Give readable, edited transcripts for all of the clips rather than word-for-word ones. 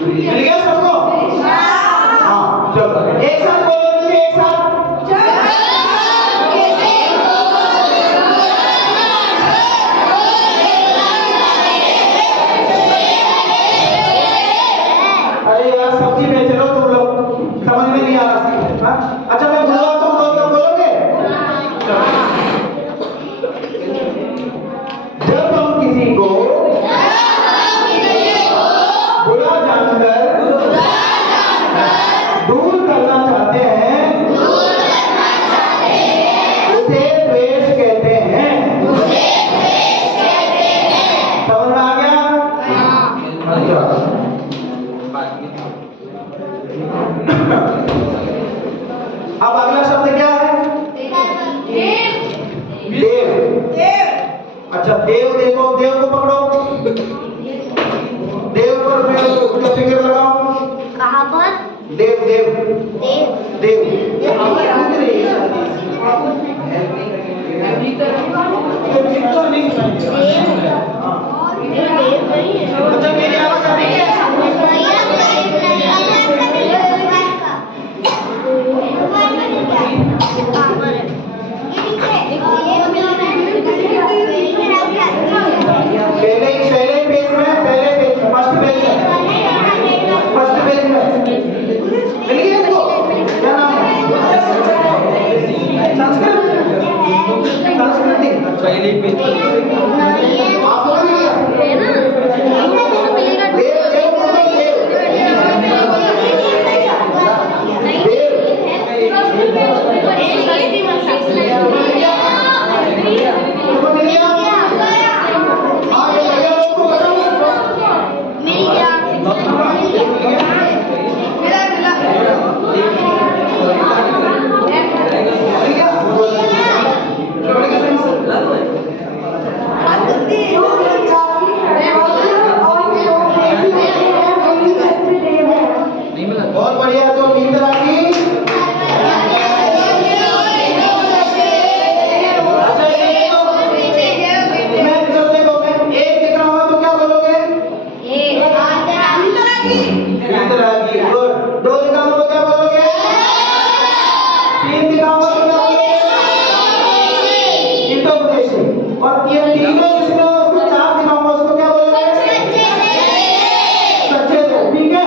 मिल गया सबको? हाँ चलो एक साथ बोलो, मुझे एक साथ। अरे यार सब्जी बेच रहे हो तुम लोग, समझ में नहीं आ रहा। हाँ? अच्छा मैं बोलूँ तुम लोग क्या बोलोगे? जब हम किसी को बुरा जानकर दूर करना चाहते हैं उसे द्वेष कहते हैं। समझ में आ गया? अच्छा अब अगला शब्द क्या है? देव। अच्छा देव, देखो देव को पकड़ो, देव पर फिगर लगाओ। कहाँ पर? देव देव देव। देव ये आवाज आ रही है। अच्छा मेरी आवाज आ रही है? पहले पेज में, पहले पेज में, फर्स्ट पेज में, फर्स्ट पेज में मिल गया इसको? क्या नाम है? संस्कृत, संस्कृति। पहले पेज आप लोग मिल गया? बहुत बढ़िया। तो नींद आ गई? एक लिखा होगा तो क्या बोलोगे? गुड। दो लिखा होगा तो क्या बोलोगे? तीन लिखा होगा तो क्या बोलोगे? इंटरप्रिटेशन। और ये तीनों जिसमें उसको चार लिखा होगा उसको क्या बोलोगे? सच्चे थे। ठीक है?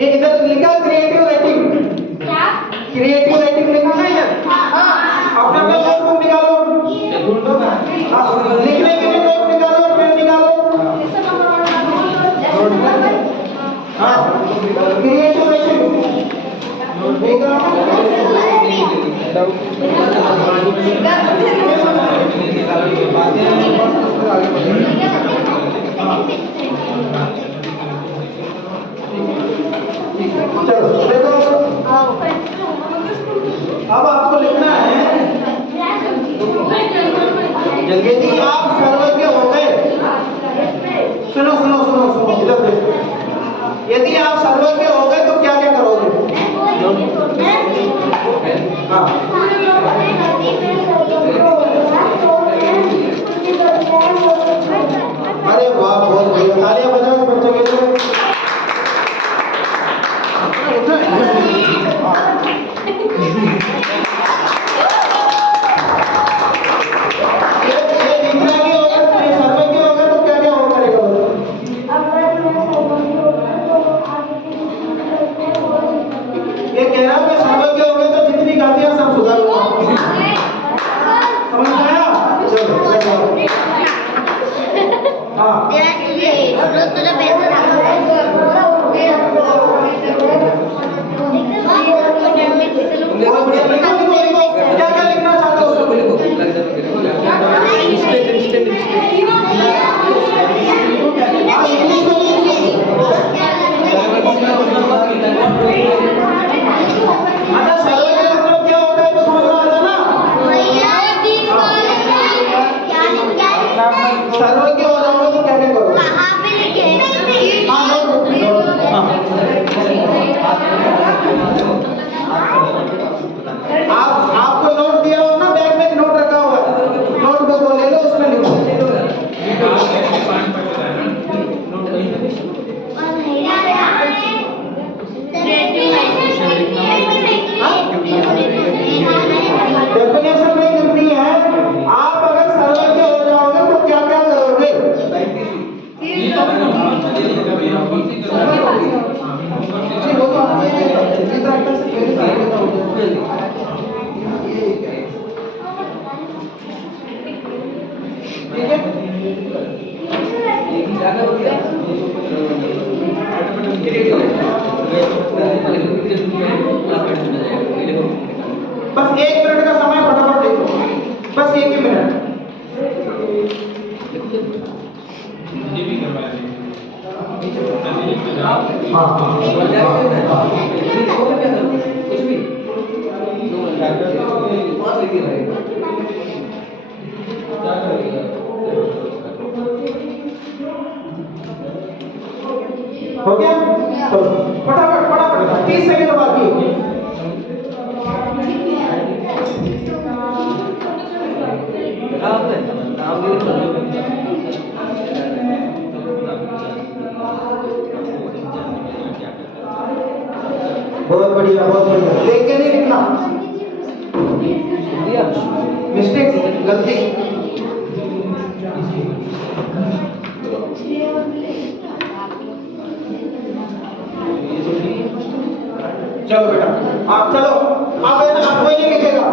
ये इधर लिखा क्रिएटिव राइटिंग। क्या? क्रिएटिव राइटिंग लिखा ना इधर। अपना नोटबुक निकालो। लिखने के लिए नोट निकालो, पेन निकालो। हाँ क्रिएटिव राइटिंग चलो देखो अब आपको लिखना है। यदि आप सर्वज्ञ हो गए, सुनो सुनो सुनो सुनो इधर देखो, यदि आप सर्वज्ञ हो गए तो क्या क्या करोगे? हाँ अरे वाह बहुत बढ़िया, तालियां बजाओ इस बच्चे के लिए। ये कह रहा हूँ मैं सर्वज्ञ हो गए तो जितनी गलतियां सब सुधारूंगा। समझ में आया? चलो हाँ क्या क्या लिखना चाहते हो उसको अच्छा सर्वज्ञ का मतलब क्या होता है तो समझ में आता ना। सर्वज्ञ हो जाओगे तो क्या क्या करोगे? हाँ नोट आपको नोट दिया हो ना, बैग में नोट रखा हुआ है, नोटबुक को ले लो उसमें लिखो। डेफिनेशन नहीं लिखनी है, आप अगर सर्वज्ञ हो जाओगे तो क्या क्या करोगे? वो तो आपने चित्रांकन से पहले सारे का होता है। ठीक है बस 1 मिनट का समय फटाफट देखो, बस 1 ही मिनट। हो गया तो फटाफट फटाफट 30 सेकंड बाकी है। बहुत बढ़िया बहुत बढ़िया, देख के नहीं लिखना, मिस्टेक गलती। चलो बेटा आप चलो, आप कोई नहीं लिखेगा,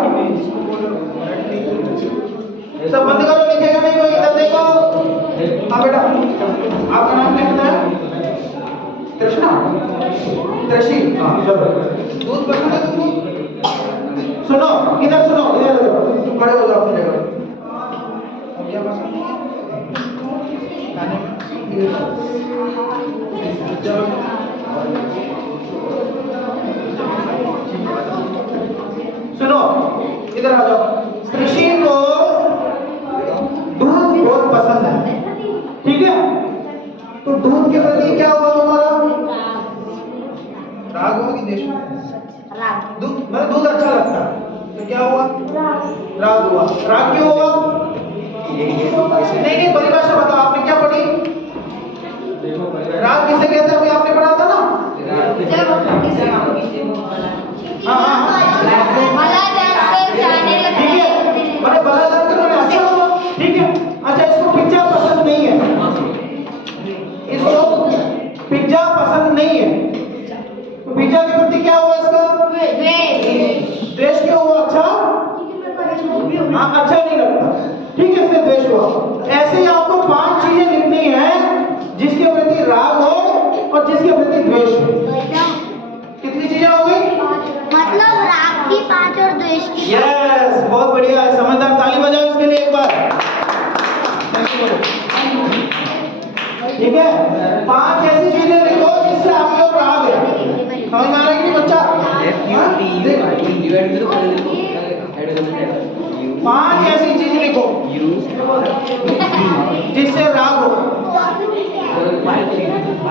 सब बंद करो, लिखेगा नहीं कोई, इधर देखो। हाँ बेटा आपका नाम क्या बताया? कृष्णा कृषि। हाँ चलो, दूध पसंद है तुमको? सुनो इधर सुनो, इधर खड़े हो जाओ अपनी जगह। क्या पसंद है खाने में? चलो सुनो इधर आ जाओ। कृषि को दूध बहुत पसंद है, ठीक है? तो दूध के प्रति क्या हुआ तुम्हारा? राग हुआ कि देश में? दूध मतलब दूध अच्छा लगता है तो क्या हुआ? राग हुआ। राग क्यों हुआ? नहीं परिभाषा बताओ, आपने क्या पढ़ी? राग किसे कहते हैं? अभी आपने पढ़ा था ना। हाँ ठीक है, मैंने बड़ा जाकर मैंने अच्छा हुआ, ठीक है। अच्छा इसको पिज्जा पसंद नहीं है, इसको पिज्जा पसंद नहीं है, तो पिज्जा के प्रति क्या हुआ इसका? द्वेष क्यों हुआ? अच्छा हाँ अच्छा नहीं लगता, ठीक है, इसमें द्वेष हुआ। ऐसे ही आपको 5 चीजें लिखनी है जिसके प्रति राग हो और जिसके प्रति द्वेष हो। कितनी चीजें हो गई? मतलब राग की 5 और द्वेष की। यस बहुत बढ़िया है, समझदार, ताली बजाओ इसके लिए एक बार। ठीक है, 5 ऐसी चीजें लिखो जिससे आपके ऊपर राग है। समझ में आ रहा है कि नहीं बच्चा? 5 ऐसी चीज लिखो जिससे राग हो।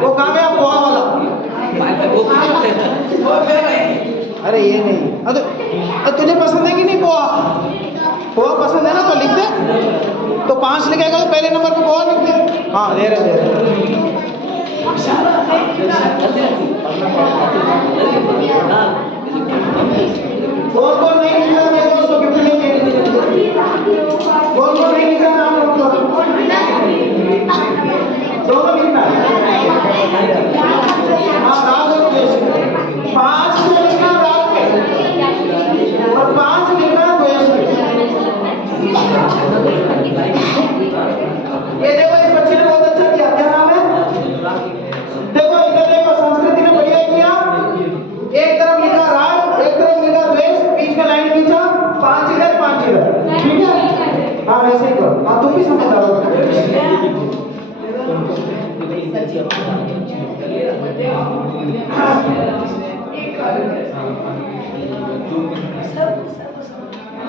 वो कहाँ गया पोहा वाला? अरे ये नहीं, अरे तुझे पसंद है कि नहीं पोहा? पोहा पसंद है ना तो लिख दे, तो 5 लिखेगा तो पहले नंबर पे पोहा लिख दे। हाँ दे रहे कौन नहीं लिखा देखो, उसको गिफ्ट नहीं देंगे। कौन नहीं लिखा नाम नोट करो, दोनों लिखना है। हाँ राग और द्वेष, 5 को लिखना, राग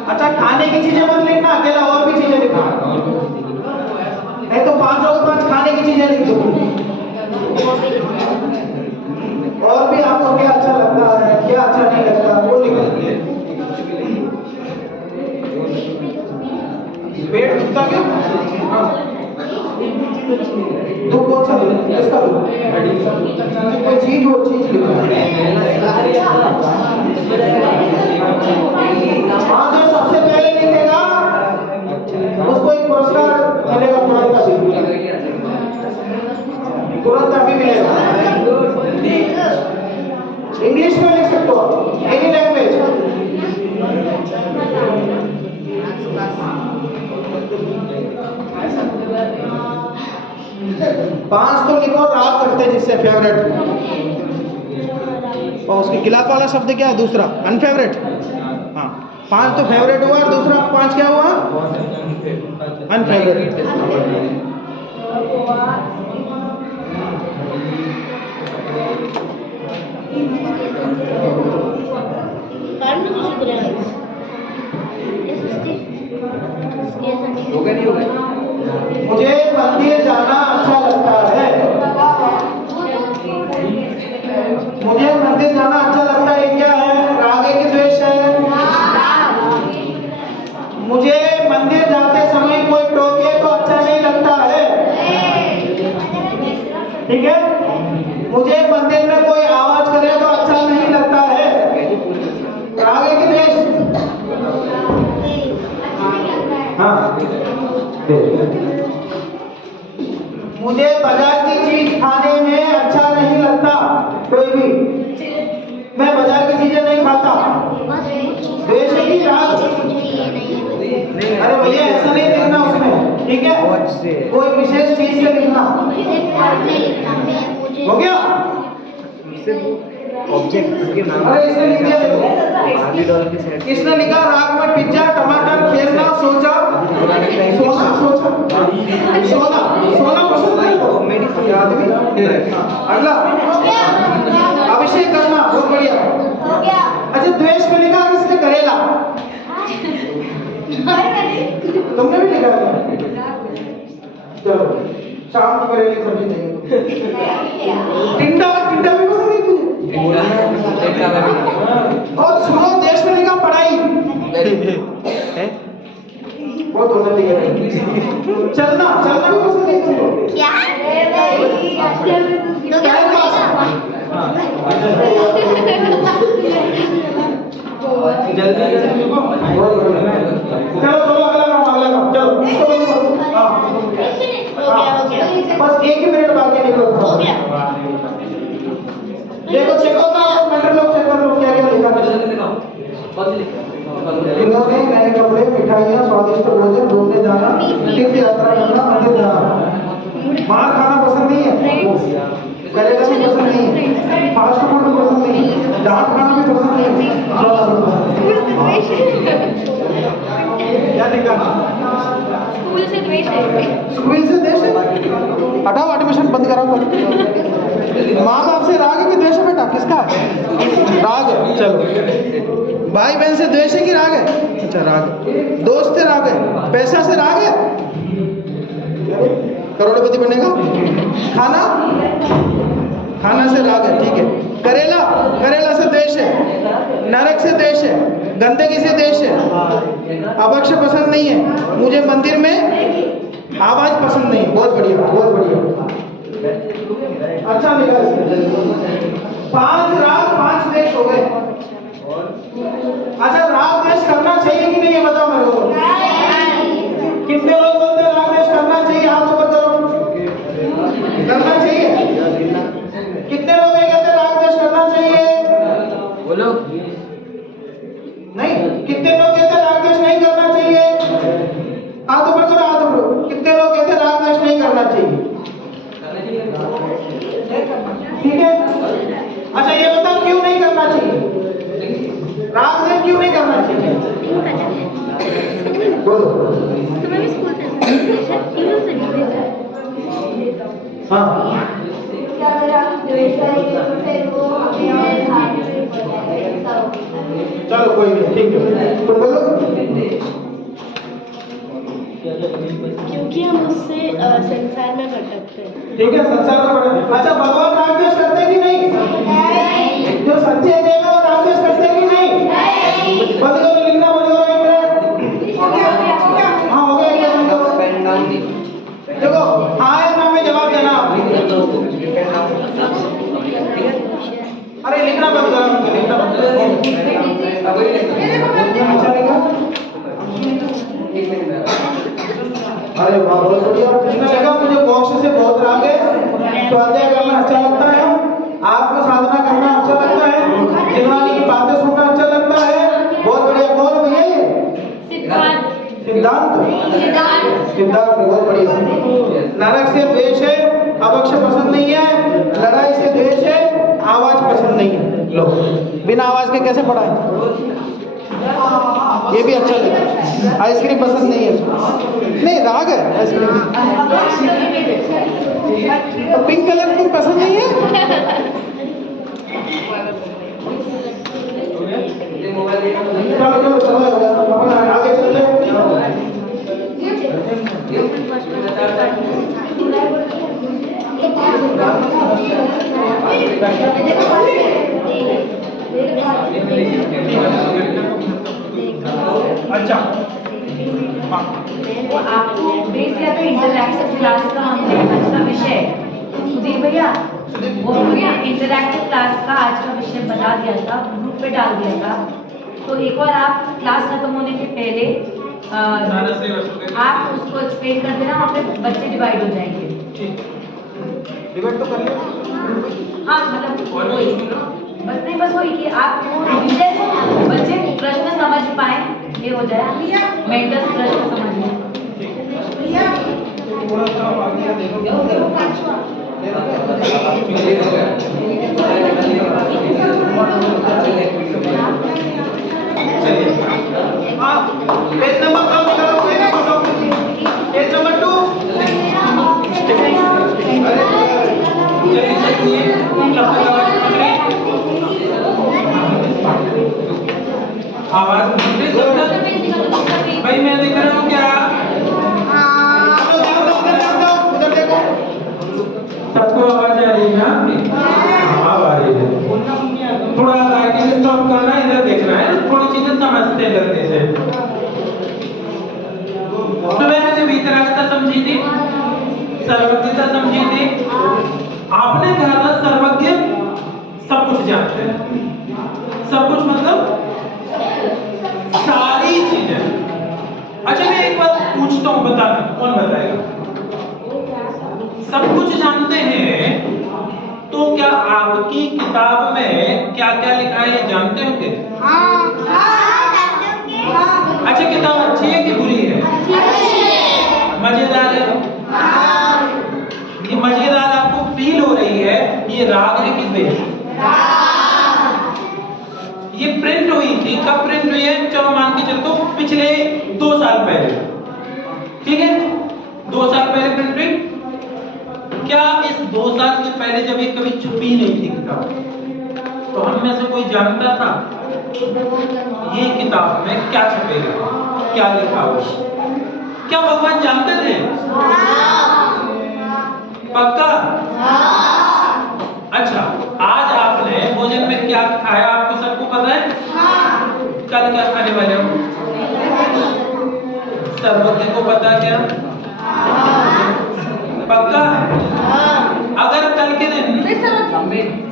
अच्छा, खाने की चीजें मत लिखना, अकेला और भी चीजें लिखना, नहीं तो 5 और 5 खाने की चीजें लिख दो। और भी आपको क्या अच्छा लगता है, क्या अच्छा नहीं लगता, वो लिखो। पेट दुखता क्यों? दुख कौन सा दुख, किसका दुख? कोई चीज, वो चीज लिखो। हाँ, जो सबसे पहले लिखेगा उसको एक पुरस्कार मिलेगा, तुरंत अभी मिलेगा। इंग्लिश में लिख सकते हो, एनी लैंग्वेज। पांच तो लिखो राग करते जिससे फेवरेट, और उसके खिलाफ वाला शब्द क्या है दूसरा, अनफेवरेट। हाँ, 5 तो फेवरेट हुआ, दूसरा 5 क्या हुआ, अनफेवरेट। मुझे मंदिर जाना अच्छा लगता है। मुझे मंदिर जाना अच्छा लगता है, क्या है, राग है कि द्वेष है? मुझे मंदिर जाते समय कोई टोके तो अच्छा नहीं लगता है, ठीक है। मुझे मंदिर में कोई आवाज करे तो अच्छा नहीं लगता है, राग है कि द्वेष? हाँ, मुझे बाजार की चीज खाने में अच्छा नहीं लगता, कोई भी, मैं बाजार की चीजें नहीं खाता, द्वेष है कि राग? अरे भैया ऐसा नहीं लिखना उसमें, ठीक है, कोई विशेष चीज से लिखना, हो गया। ऑब्जेक्ट के नाम। अरे इसने लिख दिया, देखो इसने लिखा राग में पिज्जा, टमाटर, खेलना, सोचा, सोना, सोना, सोना पसंद नहीं तो मेरी आदमी। अगला अभिषेक करना, बहुत बढ़िया। अच्छा, द्वेष में लिखा किसने, करेला, तुमने भी लिखा है? चलो शाम को करेले की सब्जी देंगे। टिंडा, टिंडा भी पसंद है तुझे? और सुनो, देश में लिखा पढ़ाई, बहुत उन्नति कर रहे हैं। चलना, चलना भी पसंद है तुमको? क्या तो क्या पढ़ेगा? चलो चलो अगला काम, अगला काम, चलो इसको भी लिखो। हाँ, बस 1 ही मिनट बाकी, निकलो। देखो चेक करो ना, मेंटर लोग चेक कर लो क्या क्या लिखा है। इन्होंने नए कपड़े, मिठाइयाँ, स्वादिष्ट भोजन, घूमने जाना, तीर्थ यात्रा करना, मंदिर जाना। मार खाना पसंद नहीं है, करेला भी पसंद नहीं है, फास्ट फूड भी पसंद नहीं है, डांट खाना भी पसंद नहीं है। क्या लिखा? स्कूल से द्वेष है। स्कूल से देश है, हटाओ, एडमिशन बंद कराओ। माँ बाप से राग है कि द्वेष है बेटा, किसका राग है? चलो, भाई बहन से द्वेष है कि राग है? अच्छा राग है। दोस्त से राग है, पैसा से राग है, करोड़पति बनेगा। खाना, खाना से राग है, ठीक है। करेला, करेला से द्वेष है। नरक से द्वेष है, गंदगी से द्वेष है। अभक्ष पसंद नहीं है, मुझे मंदिर में आवाज पसंद नहीं। बहुत बढ़िया, बहुत बढ़िया, अच्छा मिला इसमें। 5 राग 5 द्वेष हो गए। अच्छा, राग द्वेष करना चाहिए कि नहीं, ये बताओ मेरे को। कितने लोग बोलते हैं राग द्वेष करना चाहिए, हाथ ऊपर करो। करना चाहिए? कितने लोग ये कहते हैं राग द्वेष करना चाहिए? बोलो। नहीं, कितने लोग कहते हैं राग द्वेष नहीं करना चाहिए? हाथ ऊपर करो, हाथ ऊपर। कितने लोग कहते हैं राग द्वेष नहीं करना चाहिए? ठीक है। अच्छा, ये बताओ क्यों नहीं करना चाहिए, राग द्वेष क्यों नहीं करना चाहिए? बोलो। तुम्हें भी स्कूल से हाँ, चलो कोई नहीं, ठीक है, तुम बोलो। क्योंकि हम उससे संसार में भटकते हैं। ठीक है, संसार में बड़ा। अच्छा, भगवान राम द्वेष करते हैं कि नहीं? जो सच्चे देव है वो राम द्वेष करते हैं कि नहीं? बंद करो, लिखना बंद करो एक मिनट। हाँ हो गया, क्या बंद करो। देखो हाँ या ना में जवाब देना आप। अरे लिखना बंद करो, लिखना बंद करो। अच्छा लिखा? अरे वाह, बहुत बढ़िया। किसने लगा मुझे मोक्ष से बहुत राग है, स्वाध्याय करना अच्छा लगता है, आपको साधना करना अच्छा लगता है, जिनवानी की बातें सुनना अच्छा लगता है, बहुत बढ़िया। कौन भैया ये? सिद्धांत। सिद्धांत, सिद्धांत बहुत बढ़िया। नरक से द्वेष है, अभक्ष पसंद नहीं है, लड़ाई से द्वेष है, आवाज पसंद नहीं है। लो बिना आवाज के कैसे पढ़ाएं? ये भी अच्छा लगा। आइसक्रीम पसंद नहीं है उसको, नहीं राग है आइसक्रीम। तो पिंक कलर को पसंद नहीं है? चलो चलो समय हो गया, अपन आगे चलते हैं। अच्छा वो आपको बेस किया था इंटरैक्टिव क्लास का हमने आज का विषय सुधीर भैया वो हमने इंटरैक्टिव क्लास का आज का विषय बता दिया था, ग्रुप पे डाल दिया था। तो एक बार आप क्लास खत्म होने के पहले आप उसको एक्सप्लेन कर देना, वहाँ पे बच्चे डिवाइड हो जाएंगे। डिबेट तो कर लिया। हाँ मतलब वही बस नहीं, बस वही कि आप बच्चे प्रश्न समझ पाए, ये हो जाए मेंटल प्रश्न समझ लें। पेज नंबर 2 आवाज भाई मैं देख रहा हूँ क्या? उधर देखो। सबको आवाज आ रही है ना? हाँ आ रही है। थोड़ा राइटिंग स्टॉप करना, इधर देखना है, थोड़ी चीजें समझते हैं गलती से। तो मैंने वितरागता समझी थी, सर्वज्ञता समझी थी। आपने कहा था सर्वज्ञ सब कुछ जानते हैं, सब कुछ मतलब सारी चीजें। अच्छा मैं एक बात पूछता हूँ, बता कौन बताएगा? सब कुछ जानते हैं तो क्या आपकी किताब में क्या क्या लिखा है ये जानते होंगे? अच्छा किताब अच्छी है कि बुरी है? मजेदार है? ये मजेदार आपको फील हो रही है, ये राग है कि द्वेष? ये प्रिंट हुई थी, कब प्रिंट हुई है? चलो मान के चलते हो पिछले 2 साल पहले, ठीक है? 2 साल पहले प्रिंट हुई। क्या इस 2 साल के पहले जब ये कभी छपी नहीं थी किताब, तो हम में से कोई जानता था ये किताब में क्या छपेगा, क्या लिखा होगा? क्या भगवान जानते थे? पक्का? अच्छा आज आपने भोजन में क्या खाया आपको सबको पता है? कल क्या खाने वाले हो? सर्वज्ञ को पता क्या? पक्का? अगर कल के दिन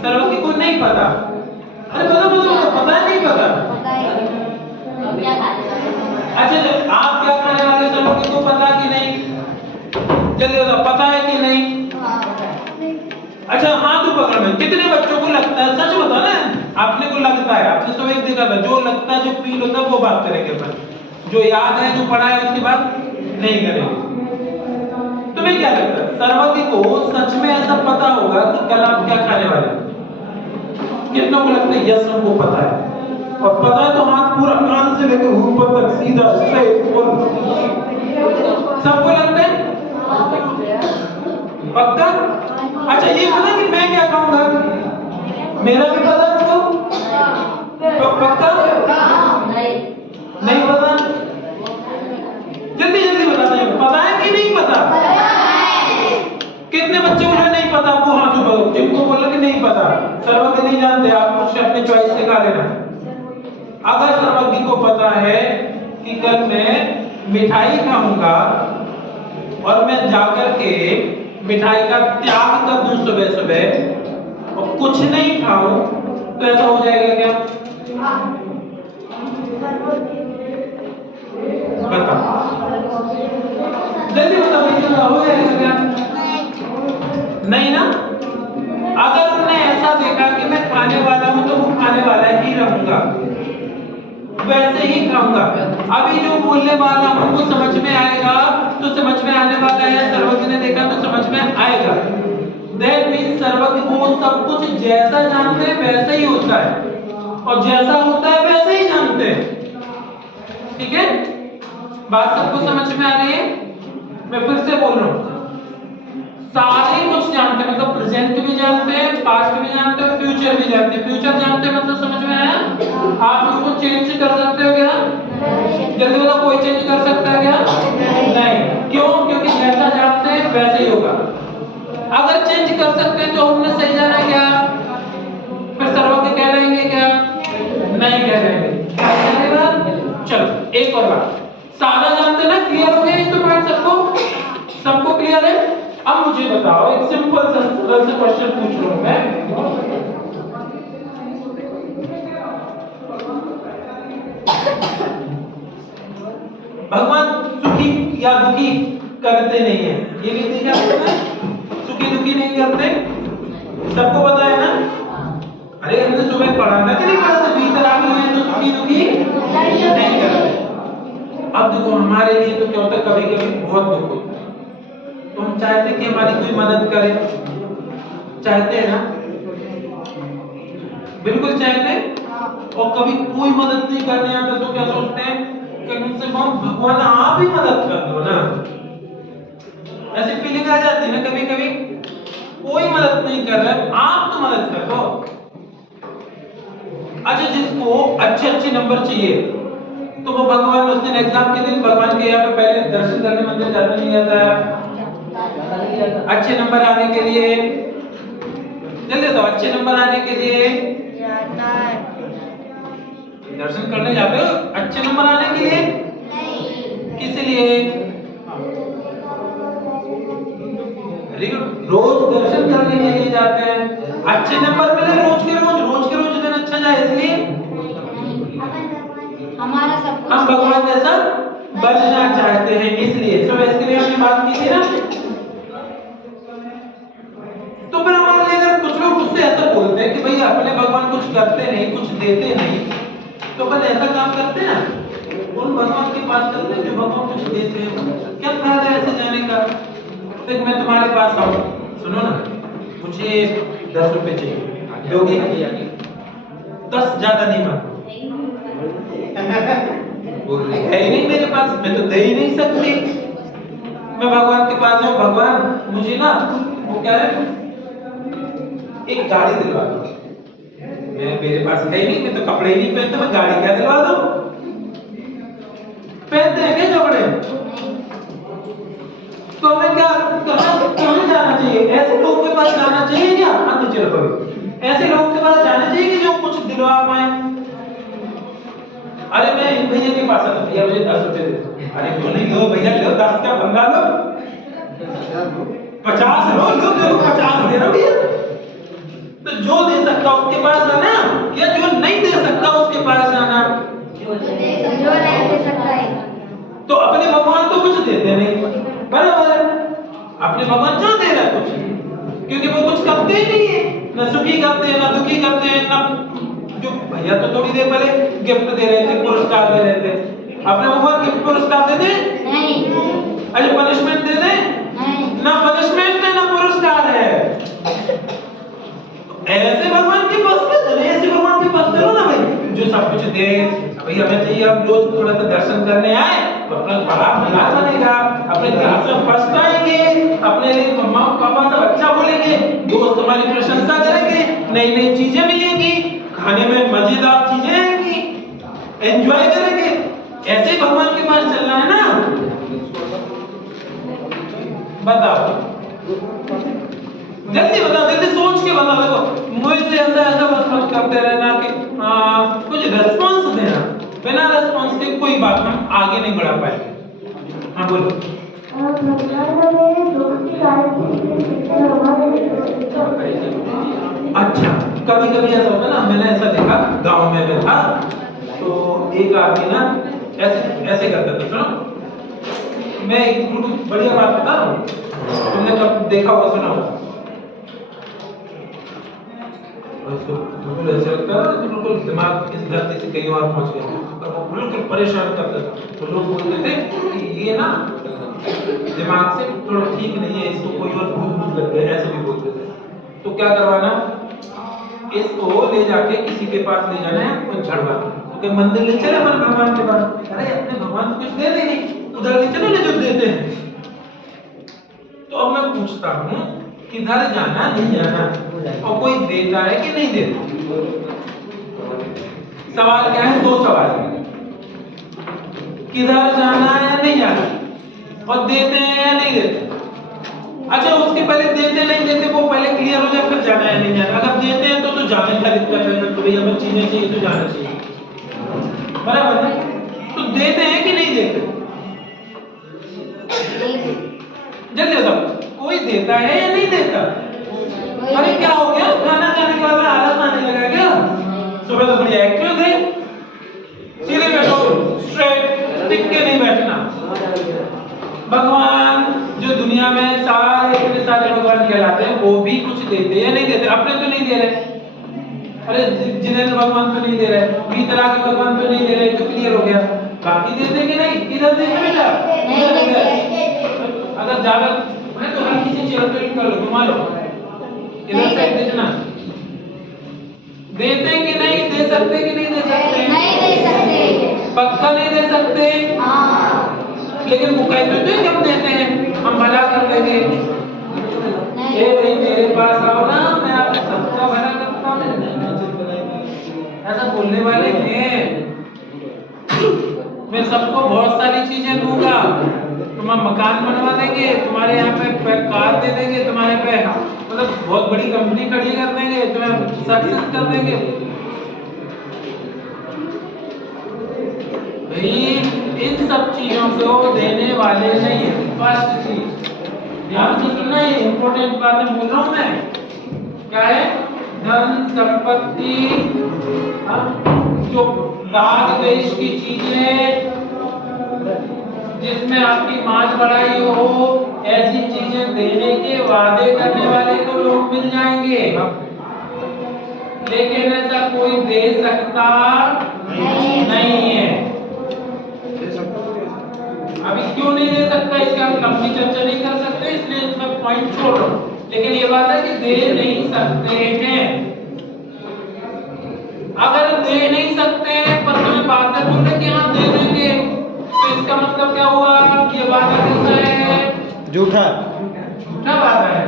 सर्वज्ञ को नहीं पता, अरे पता मतलब पता है नहीं पता? अच्छा जब आप क्या खाने वाले सर्वज्ञ को पता कि नहीं? जल्दी बताओ, पता है कि नहीं? अच्छा हाथ पकड़ में कितने बच्चों को लगता है? सच बता ना, आपने को लगता है? आपने सब एक देखा था, जो लगता है जो फील होता है वो बात करेंगे अपन, जो याद है जो पढ़ा है उसकी बात नहीं करेंगे। तुम्हें क्या लगता है सर्वज्ञ को सच में ऐसा पता होगा कि कल आप क्या खाने वाले हैं? कितनों को लगता है यस हमको पता है? और पता है तो हाथ पूरा कान से लेकर ऊपर तक सीधा स्ट्रेट फुल सबको लगता है? पक्का? अच्छा ये पता कि मैं क्या खाऊंगा? मेरा भी पता है आपको? पक्का? सर्वज्ञ नहीं जानते, आप कुछ अपने चॉइस से गा लेना। अगर सर्वज्ञ को पता है कि कल मैं मिठाई खाऊंगा और मैं जाकर के मिठाई का त्याग कर दूं सुबह सुबह और कुछ नहीं खाऊं, तो ऐसा हो जाएगा क्या? बताओ, जल्दी बताओ, हो जाएगा क्या? नहीं ना। अगर उसने ऐसा देखा कि मैं खाने वाला हूं तो वो खाने वाला ही रहूंगा, वैसे ही खाऊंगा। अभी जो बोलने वाला हूं वो समझ में आएगा तो समझ में आने वाला है, सर्वज्ञ ने देखा तो समझ में आएगा। दैट मीन्स सर्वज्ञ वो सब कुछ जैसा जानते हैं वैसा ही होता है और जैसा होता है वैसे ही जानते हैं। ठीक है, बात सबको समझ में आ रही है? मैं फिर से बोल रहा हूं, सारे कुछ जानते हैं, मतलब प्रेजेंट भी जानते हैं, पास्ट भी जानते हैं, फ्यूचर भी जानते हैं। फ्यूचर जानते हैं मतलब समझ में आया? आप उसको चेंज कर सकते हो क्या? जल्दी बताओ, कोई चेंज कर सकता है क्या? नहीं। क्यों? क्योंकि जैसा जानते हैं वैसे ही होगा। अगर चेंज कर सकते हैं तो हमने सही जाना क्या? फिर सर्वज्ञ कह रहेंगे क्या? नहीं कह रहेंगे। चलो एक और बात, सादा जानते ना, क्लियर हो गया इस तो पॉइंट सबको क्लियर है? अब मुझे बताओ, एक सिंपल सा सरल सा क्वेश्चन पूछ रहा हूं मैं। भगवान सुखी या दुखी करते नहीं है, ये भी देखा आपने? सुखी दुखी नहीं करते, सबको पता है ना? अरे हमने सुबह पढ़ा ना कि नहीं पढ़ा था, वीतरागी है तो सुखी दुखी नहीं करते। अब देखो हमारे लिए तो क्या होता है, कभी कभी बहुत दुख होता है तो हम चाहते कि हमारी कोई मदद करे, चाहते हैं ना? बिल्कुल चाहते हैं। और कभी कोई मदद नहीं करने आता तो क्या सोचते हैं कि कम से कम भगवान आप ही मदद कर दो ना, ऐसी फीलिंग आ जाती है ना कभी कभी। कोई मदद नहीं कर रहा है, आप तो मदद कर दो। अच्छा, जिसको अच्छे अच्छे नंबर चाहिए तो वो भगवान उस दिन एग्जाम के दिन भगवान के यहाँ पे पहले दर्शन करने मंदिर जाता नहीं जाता है? अच्छे नंबर आने के लिए जल्दी तो अच्छे नंबर आने के लिए दर्शन करने जाते हो? अच्छे नंबर आने के लिए? किस लिए? रोज दर्शन करने के लिए जाते हैं, अच्छे नंबर मिले रोज के रोज दिन अच्छा जाए इसलिए। हमारा सब कुछ हम भगवान जैसा बनना चाहते हैं इसलिए। तो इसके लिए हमने बात की थी ना। तो फिर हमारे लिए अगर कुछ लोग मुझसे ऐसा बोलते हैं कि भैया अपने भगवान कुछ करते नहीं, कुछ देते नहीं, तो अपन ऐसा काम करते हैं, उन भगवान की बात करते हैं जो भगवान कुछ देते हैं। क्या फायदा है ऐसे जाने का? देख मैं तुम्हारे पास आऊं, सुनो ना, मुझे 10 रुपए चाहिए, दोगे? 10 ज्यादा नहीं मांगो। बोल रही है ही नहीं मेरे पास, मैं तो दे ही नहीं सकती। मैं भगवान के पास जाऊं, भगवान मुझे ना वो कह रहे एक गाड़ी दिलवा दो। मेरे पास है ही नहीं, मैं तो कपड़े ही नहीं पहनता, मैं गाड़ी क्या दिलवा दूं? पहनते हैं क्या कपड़े? तो हमें क्या कहाँ जाना चाहिए? ऐसे लोगों के पास जाना चाहिए क्या? हाँ चलो कभी ऐसे लोगों के पास जाना चाहिए कि जो कुछ दिलवा पाए। अरे मैं इन भैया के पास आता, भैया मुझे 10 रुपए दे दो। अरे बोले लो भैया लो, 10 का बंगा लो, 50 लो, लो 50 दे रहा भैया। तो जो दे सकता उसके पास जाना, या जो नहीं दे सकता उसके पास जाना? जो नहीं दे सकता है। तो अपने भगवान तो कुछ देते नहीं, बराबर है? अपने भगवान क्या दे रहा है कुछ, क्योंकि वो कुछ करते ही नहीं है, ना सुखी करते हैं ना दुखी करते हैं। ना जो भैया तो थोड़ी देर पहले गिफ्ट दे रहे थे, पुरस्कार दे रहे थे, अपने भगवान गिफ्ट पुरस्कार दे दे? नहीं। अरे पनिशमेंट दे दे? नहीं। ना पनिशमेंट है ना पुरस्कार है। ऐसे भगवान के पास में, ऐसे भगवान के पास चलो ना भाई, जो सब कुछ दे। भाई हमें चाहिए हम रोज थोड़ा सा दर्शन करने आए तो अपना बड़ा भला बनेगा, अपने क्लास में फर्स्ट आएंगे, अपने मम्मा पापा सब अच्छा बोलेंगे, दोस्त हमारी प्रशंसा करेंगे, नई नई चीजें मिलेंगी, खाने में मजेदार चीजें आएंगी, एंजॉय करेंगे। ऐसे भगवान के पास चलना है ना? बताओ, जल्दी बताओ, जल्दी सोच के बताओ। देखो से ऐसा ऐसा बस करते रहना कि कुछ रेस्पॉन्स देना, बिना रेस्पॉन्स के कोई बात हम आगे नहीं बढ़ा पाएंगे। हाँ बोलो। अच्छा, कभी कभी ऐसा होता है ना, मैंने ऐसा देखा गांव में मैं था, तो एक आदमी ना ऐसे ऐसे करता था। सुनो, मैं एक बिल्कुल बढ़िया बात बता रहा हूँ, तुमने कब देखा होगा, सुना होगा। बिल्कुल ऐसा लगता है बिल्कुल दिमाग इस धरती से कहीं और पहुंच गया, और वो बिल्कुल परेशान करता था। तो लोग बोलते थे कि ये ना दिमाग से थोड़ा ठीक नहीं है, इसको कोई और भूत लग गया, ऐसे भी बोलते थे। तो क्या करवाना, इसको ले जाके किसी के पास ले जाना है और झड़वाना। तो क्या मंदिर ले चले अपन भगवान के पास, अरे अपने भगवान को कुछ दे देंगे, उधर ले चलो ना जो देते हैं। तो अब मैं पूछता हूँ, किधर जाना नहीं जाना, और कोई देता है कि नहीं देता? सवाल क्या है, दो सवाल है, किधर जाना है या नहीं जाना, और देते हैं या नहीं देते। अच्छा, उसके पहले देते नहीं देते वो पहले क्लियर हो जाए, फिर जाना है नहीं जाना। अगर देते हैं तो जाने का दिक्कत है, तो भैया हमें चीजें चाहिए तो जाना चाहिए, बराबर है। तो देते हैं कि नहीं देते? जल्दी बताओ, कोई देता है या नहीं देता? अरे क्या हो गया, खाना खाने के बाद आलस आने लगा क्या? सुबह तो बड़ी एक्टिव थे, सीधे बैठो, स्ट्रेट टिक के नहीं बैठना। भगवान जो दुनिया में सारे इतने सारे भगवान कहलाते हैं, वो भी कुछ देते या नहीं देते? अपने तो नहीं दे रहे, अरे जिनेंद्र भगवान तो नहीं दे रहे, बीतरा के भगवान तो नहीं दे रहे, तो क्लियर हो गया। बाकी देते कि नहीं? इधर देते बेटा, अगर ज्यादा मैं तो हल्की सी चेयर पे कर लो, घुमा लो, इधर साइड देखना। देते कि नहीं दे सकते कि नहीं दे सकते? नहीं दे सकते। पक्का नहीं दे सकते? लेकिन वो कहते हैं जब देते हैं हम भला कर देंगे। ये भाई मेरे पास आओ ना, मैं आपका सबका भला करता हूँ, ऐसा बोलने वाले हैं। मैं सबको बहुत सारी चीजें दूंगा, तुम्हारा मकान बनवा देंगे, तुम्हारे यहाँ पे कार दे देंगे, तुम्हारे पे मतलब बहुत बड़ी कंपनी खड़ी कर देंगे, तुम्हें सक्सेस कर देंगे। भाई इन सब चीजों को देने वाले नहीं है। फर्स्ट चीज ध्यान से सुनना, ये इंपॉर्टेंट बातें बोल रहा हूं मैं। क्या है? धन संपत्ति, जो राग देश की चीजें, जिसमें आपकी मान बढ़ाई हो, ऐसी चीजें देने के वादे करने वाले को लोग मिल जाएंगे, लेकिन ऐसा कोई दे सकता नहीं है। अभी क्यों नहीं दे सकता, इसका हम लंबी चर्चा नहीं कर सकते, इसलिए इसमें पॉइंट छोड़ रहा हूं। लेकिन ये बात है कि दे नहीं सकते हैं। अगर दे नहीं सकते हैं पर तुम्हें बातें बोल रहे कि हाँ दे देंगे, तो इसका मतलब क्या हुआ? ये वादा कैसा है? झूठा झूठा वादा है।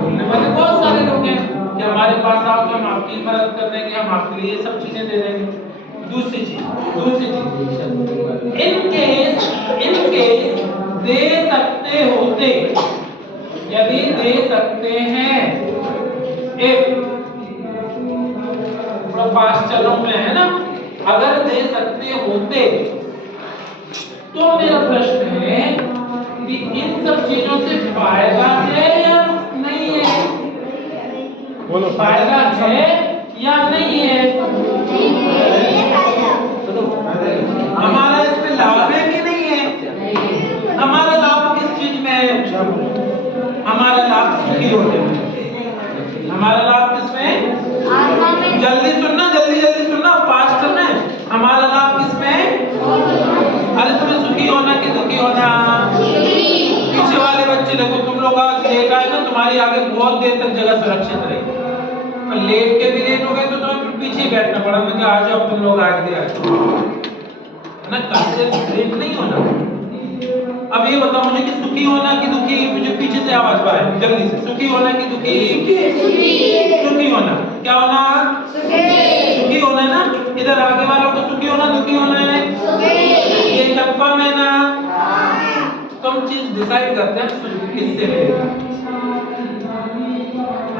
बोलने वाले बहुत सारे लोग हैं कि हमारे पास आओ तो हम आपकी मदद कर देंगे, हम आपके लिए ये सब चीजें दे देंगे। दूसरी चीज इनके दे सकते होते, यदि दे सकते हैं, एक थोड़ा फास्ट चल रहा हूं मैं, है ना, अगर दे सकते होते तो मेरा प्रश्न है कि इन सब चीजों से फायदा है या नहीं है? बोलो, फायदा है या नहीं है? हमारा इसमें लाभ है कि नहीं है? हमारा लाभ किस चीज में है? हमारा लाभ सुखी होने में। हमारा लाभ किसमें? जल्दी सुनना, जल्दी सुनना, फास्ट करना है। हमारा लाभ किसमें? अरे तुम्हें सुखी होना कि दुखी होना? पीछे वाले बच्चे देखो, तुम लोग आज लेट आए ना, तुम्हारी आगे बहुत देर तक जगह सुरक्षित रही, और लेट के भी लेट हो गए तो तुम्हें पीछे बैठना पड़ा। मैं कहा आ जाओ तुम लोग आगे ना, कल लेट नहीं होना। अब ये बताओ मुझे कि सुखी होना कि दुखी? मुझे पीछे से आवाज आए जल्दी से, सुखी होना कि दुखी? सुखी होना। क्या होना? सुखी होना है ना। इधर आगे वालों को सुखी होना दुखी होना है, ये कंफर्म है ना? तो हम चीज डिसाइड करते हैं किससे मिलेगा।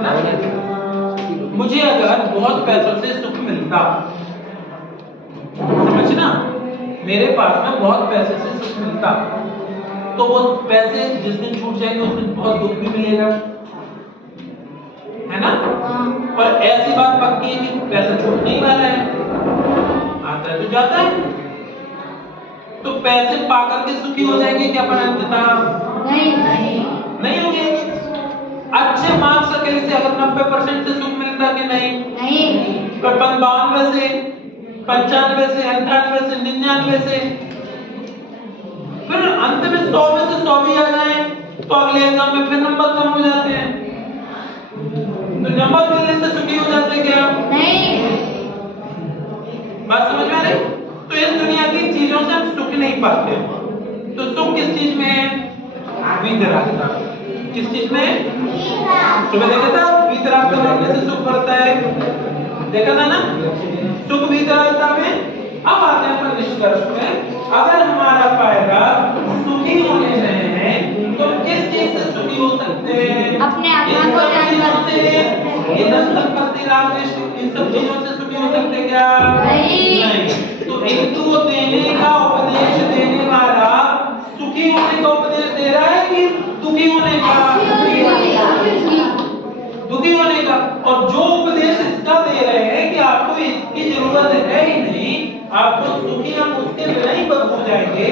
है ना? मुझे अगर बहुत पैसों से सुख मिलता, समझना, मेरे पास में बहुत पैसे से सुख मिलता, तो वो पैसे जिस दिन छूट जाएंगे उस दिन बहुत दुख भी मिलेगा, है ना? और ऐसी बात पक्की है कि पैसा छूटने ही वाला है, आता है तो जाता है। तो पैसे पाकर के सुखी हो जाएंगे क्या पंडिता? नहीं होंगे। अच्छे मार्क्स अकेले से अगर 90% से सुख मिलता कि नहीं? पर 92 से, 95 से, 98 से, 99 से, फिर अंत में 100 में से 100 भी आ जाए तो अगले एग्जाम में फिर नंबर कम हो जाते हैं। तो नंबर मिलने से सुखी हो जाते क्या? बात समझ में आ रही? तो इस दुनिया की चीजों से हम सुख नहीं पाते। तो सुख किस चीज में है? वीतरागता। किस चीज में? सुबह देखा था वीतरागता बढ़ने से सुख बढ़ता है, देखा था ना? सुख वीतरागता में। अब आते हैं पर निष्कर्ष में, अगर हमारा फायदा सुखी होने में है तो किस चीज से सुखी हो सकते हैं? अपने आत्मा को जानकर से, ये धन संपत्ति राज इन सब चीजों से सुखी हो सकते क्या? नहीं। तो एक तो देने का उपदेश देने वाला सुखी होने का उपदेश दे रहा है कि दुखी होने का? दुखी होने का। और जो उपदेश इसका दे रहे हैं कि आपको इसकी जरूरत है ही नहीं, आपको सुखी हम उसके बिना ही बद हो जाएंगे,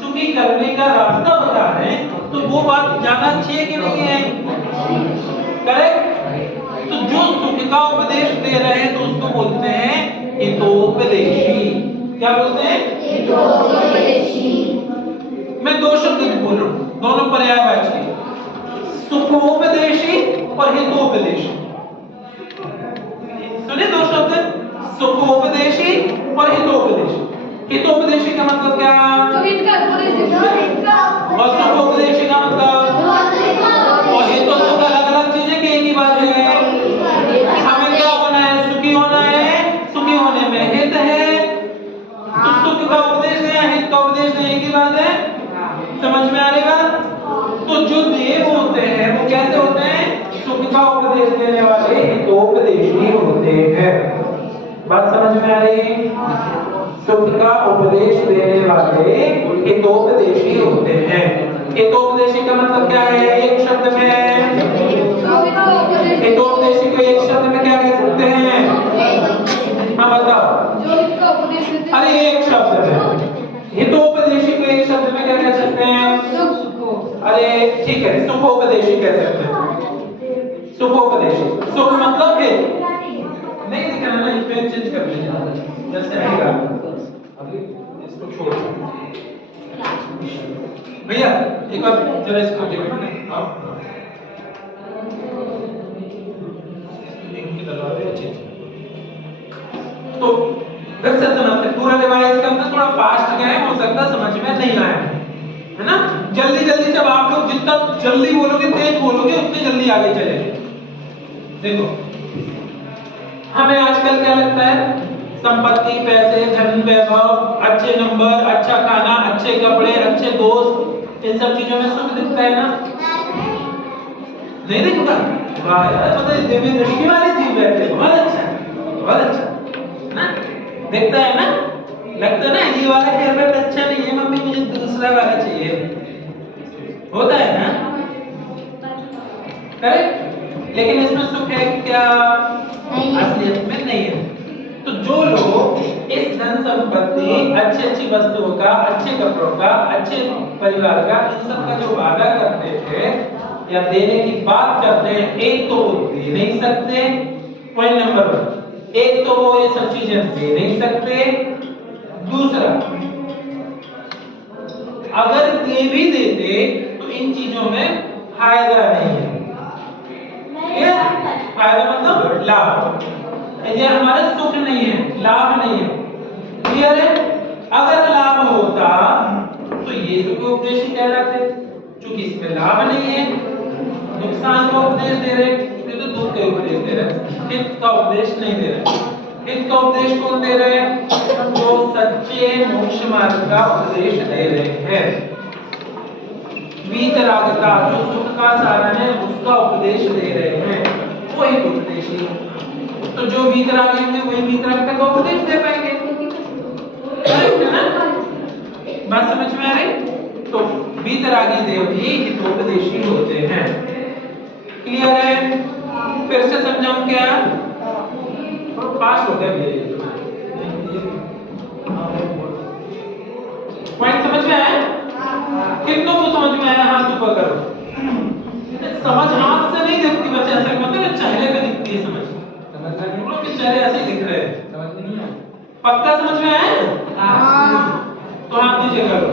सुखी करने का रास्ता बता रहे हैं, तो वो बात ज्यादा अच्छी है कि नहीं है? करेक्ट? तो जो सुख का उपदेश दे रहे हैं तो उसको बोलते हैं हितोपदेशी। क्या बोलते हैं? मैं दो शब्द बोल रहा हूं, दोनों पर्यायवाची, सुखोपदेशी और हितोपदेशी। सुने दो शब्द, सुखोपदेशी और हितोपदेशी। हितोपदेशी का मतलब क्या? और सुखोपदेशी का मतलब? और हितो सुख अलग अलग चीजें कि एक ही बात है? हमें क्या होना है? सुखी होना है, सुखी होने में हित है। तो सुख का उपदेश है, हित का उपदेश है, एक ही बात है। समझ में आ रही बात? तो जो देव होते हैं वो कैसे होते हैं? सुख का उपदेश देने वाले हितोपदेशी होते हैं। बात समझ में आ रही? सुख का उपदेश देने वाले हितोपदेशी होते हैं। हितोपदेशी का मतलब क्या है? एक शब्द में हितोपदेशी को एक शब्द में क्या कह सकते हैं? हाँ बताओ। अरे एक शब्द में हितोपदेशी को एक शब्द में क्या कह सकते हैं? अरे ठीक है, सुखोपदेशी कह सकते हैं। सुखोपदेशी, सुख मतलब हित। नहीं दिखा ना, इसमें चेंज कर लीजिए जैसे आएगा। अभी इसको छोड़ भैया, एक बार जरा इसको देखो ना आप। तो फिर से सुनाते, पूरा रिवाइज करना, थोड़ा फास्ट गए, हो सकता समझ में नहीं आया, है ना? जल्दी जल्दी जब आप लोग जितना जल्दी बोलोगे, तेज बोलोगे, उतने जल्दी आगे चलेंगे। देखो, हमें आजकल क्या लगता है? संपत्ति, पैसे, धन, वैभव, अच्छे नंबर, अच्छा खाना, अच्छे कपड़े, अच्छे दोस्त, इन सब चीजों में सुख दिखता है ना? नहीं दिखता? वाह यार, तो देवी दृष्टि वाली चीज बैठे, बहुत अच्छा, बहुत अच्छा ना? दिखता है ना? लगता है ना ये वाला हेयर बैंड अच्छा नहीं है मम्मी, मुझे दूसरा वाला चाहिए, होता है ना? करेक्ट? लेकिन इसमें सुख है क्या? असलियत में नहीं है। तो जो लोग इस धन संपत्ति, अच्छी अच्छी वस्तुओं का, अच्छे कपड़ों का, अच्छे परिवार का, इन सब का जो वादा करते थे या देने की बात करते हैं, एक तो वो दे नहीं सकते, पॉइंट नंबर 1, एक तो वो ये सब चीजें दे नहीं सकते। दूसरा, अगर दे भी देते तो इन चीजों में फायदा नहीं है। फायदा मतलब लाभ, ये हमारा सुख नहीं है, लाभ नहीं है। क्लियर है? अगर लाभ होता तो ये सुखोपदेश कहलाते, क्योंकि इसमें लाभ नहीं है, नुकसान का उपदेश दे रहे, ये तो दुख का उपदेश दे रहे, हित का उपदेश नहीं दे रहे। हित का उपदेश कौन दे रहे हैं? जो सच्चे मोक्ष मार्ग का उपदेश दे रहे हैं। वीतरागता, जो सुख का साधन है, उसका उपदेश दे रहे हैं। तो जो वीतरागी होंगे वही वीतराग का उपदेश दे पाएंगे। करेक्ट है ना? बात समझ में आ रही? तो वीतरागी देव ही हितोपदेशी होते हैं। क्लियर है? फिर से समझाऊं क्या? थोड़ा फास्ट हो गया भैया। पॉइंट समझ में आया? कितनों को समझ में आया? हाथ ऊपर करो। समझ हाथ से नहीं दिखती बच्चे, ऐसा मतलब चेहरे पे दिखती है समझ। लोगों के चेहरे ऐसे ही दिख रहे हैं। पक्का समझ में आया? तो हाथ नीचे करो।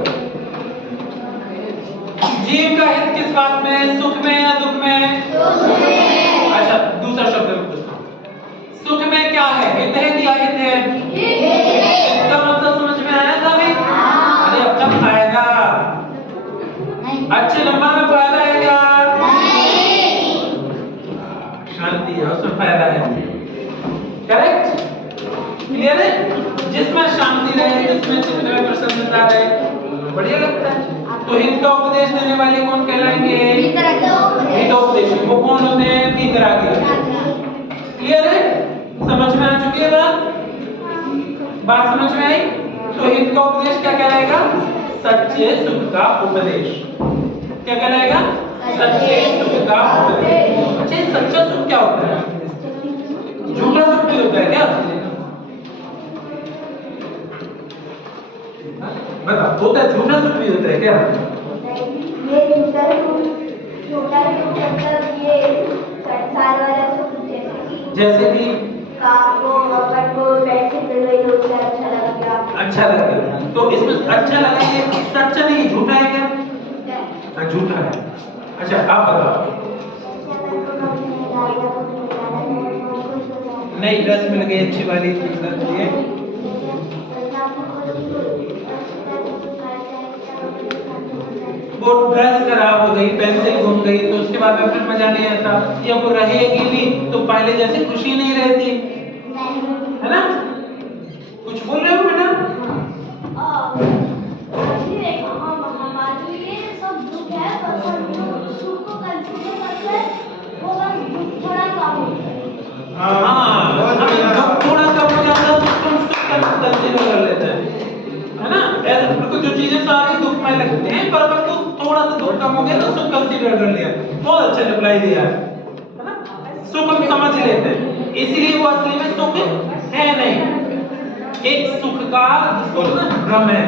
जीव का हित किस बात में? सुख में या दुख में? सुख में। अच्छा, दूसरा शब्द में पूछता हूं। सुख में क्या है? हित है कि अहित है? हित का मतलब समझ में आया था अभी? अरे अब तक फायदा अच्छे लंबा में फायदा है क्या? शांति है, उसमें फायदा है। करेक्ट? क्लियर है? जिसमें शांति रहे, जिसमें चित्त में प्रसन्नता रहे, बढ़िया लगता है। तो हित का उपदेश देने वाले कौन कहलाएंगे? हितोपदेशी। वो कौन होते हैं? वीतरागी। क्लियर है? समझ में आ चुकी है बात समझ में आई? तो हित का उपदेश क्या कहलाएगा? सच्चे सुख का उपदेश। क्या कहलाएगा? सच्चे सुख का उपदेश। अच्छा, सच्चा सुख क्या होता है? झूठा सुख भी होता है क्या? बताओ, होता है? झूठा सुख भी होता है क्या? ये झूठा सुख मतलब ये संसार वाला सुख, जैसे कि वो अपन को बेड से मिल गई तो उसे अच्छा लग गया। अच्छा लग गया। तो इसमें अच्छा लगा ये सच्चा नहीं, झूठा है क्या? झूठा है। अच्छा, आप बताओ। नहीं, ड्रेस मिल गई अच्छी वाली, वो ड्रेस खराब हो गई, पेंसिल घूम गई, तो उसके बाद में फिर मजा नहीं आता। या वो रहेगी भी तो पहले जैसे खुशी नहीं रहती है ना? कुछ बोल रहे हो बेटा? थोड़ा कम हो जाता है तो हम कंसीडर कर लेते हैं, है ना? ऐसे बिल्कुल जो चीजें सारी दुख में लगती हैं, पर अपन को थोड़ा सा दुख कम हो गया तो सुख कंसीडर कर लिया। बहुत अच्छा रिप्लाई दिया है ना? सुख हम समझ लेते हैं, इसीलिए वो असली में सुख है नहीं। एक सुख का बोलो ना भ्रम है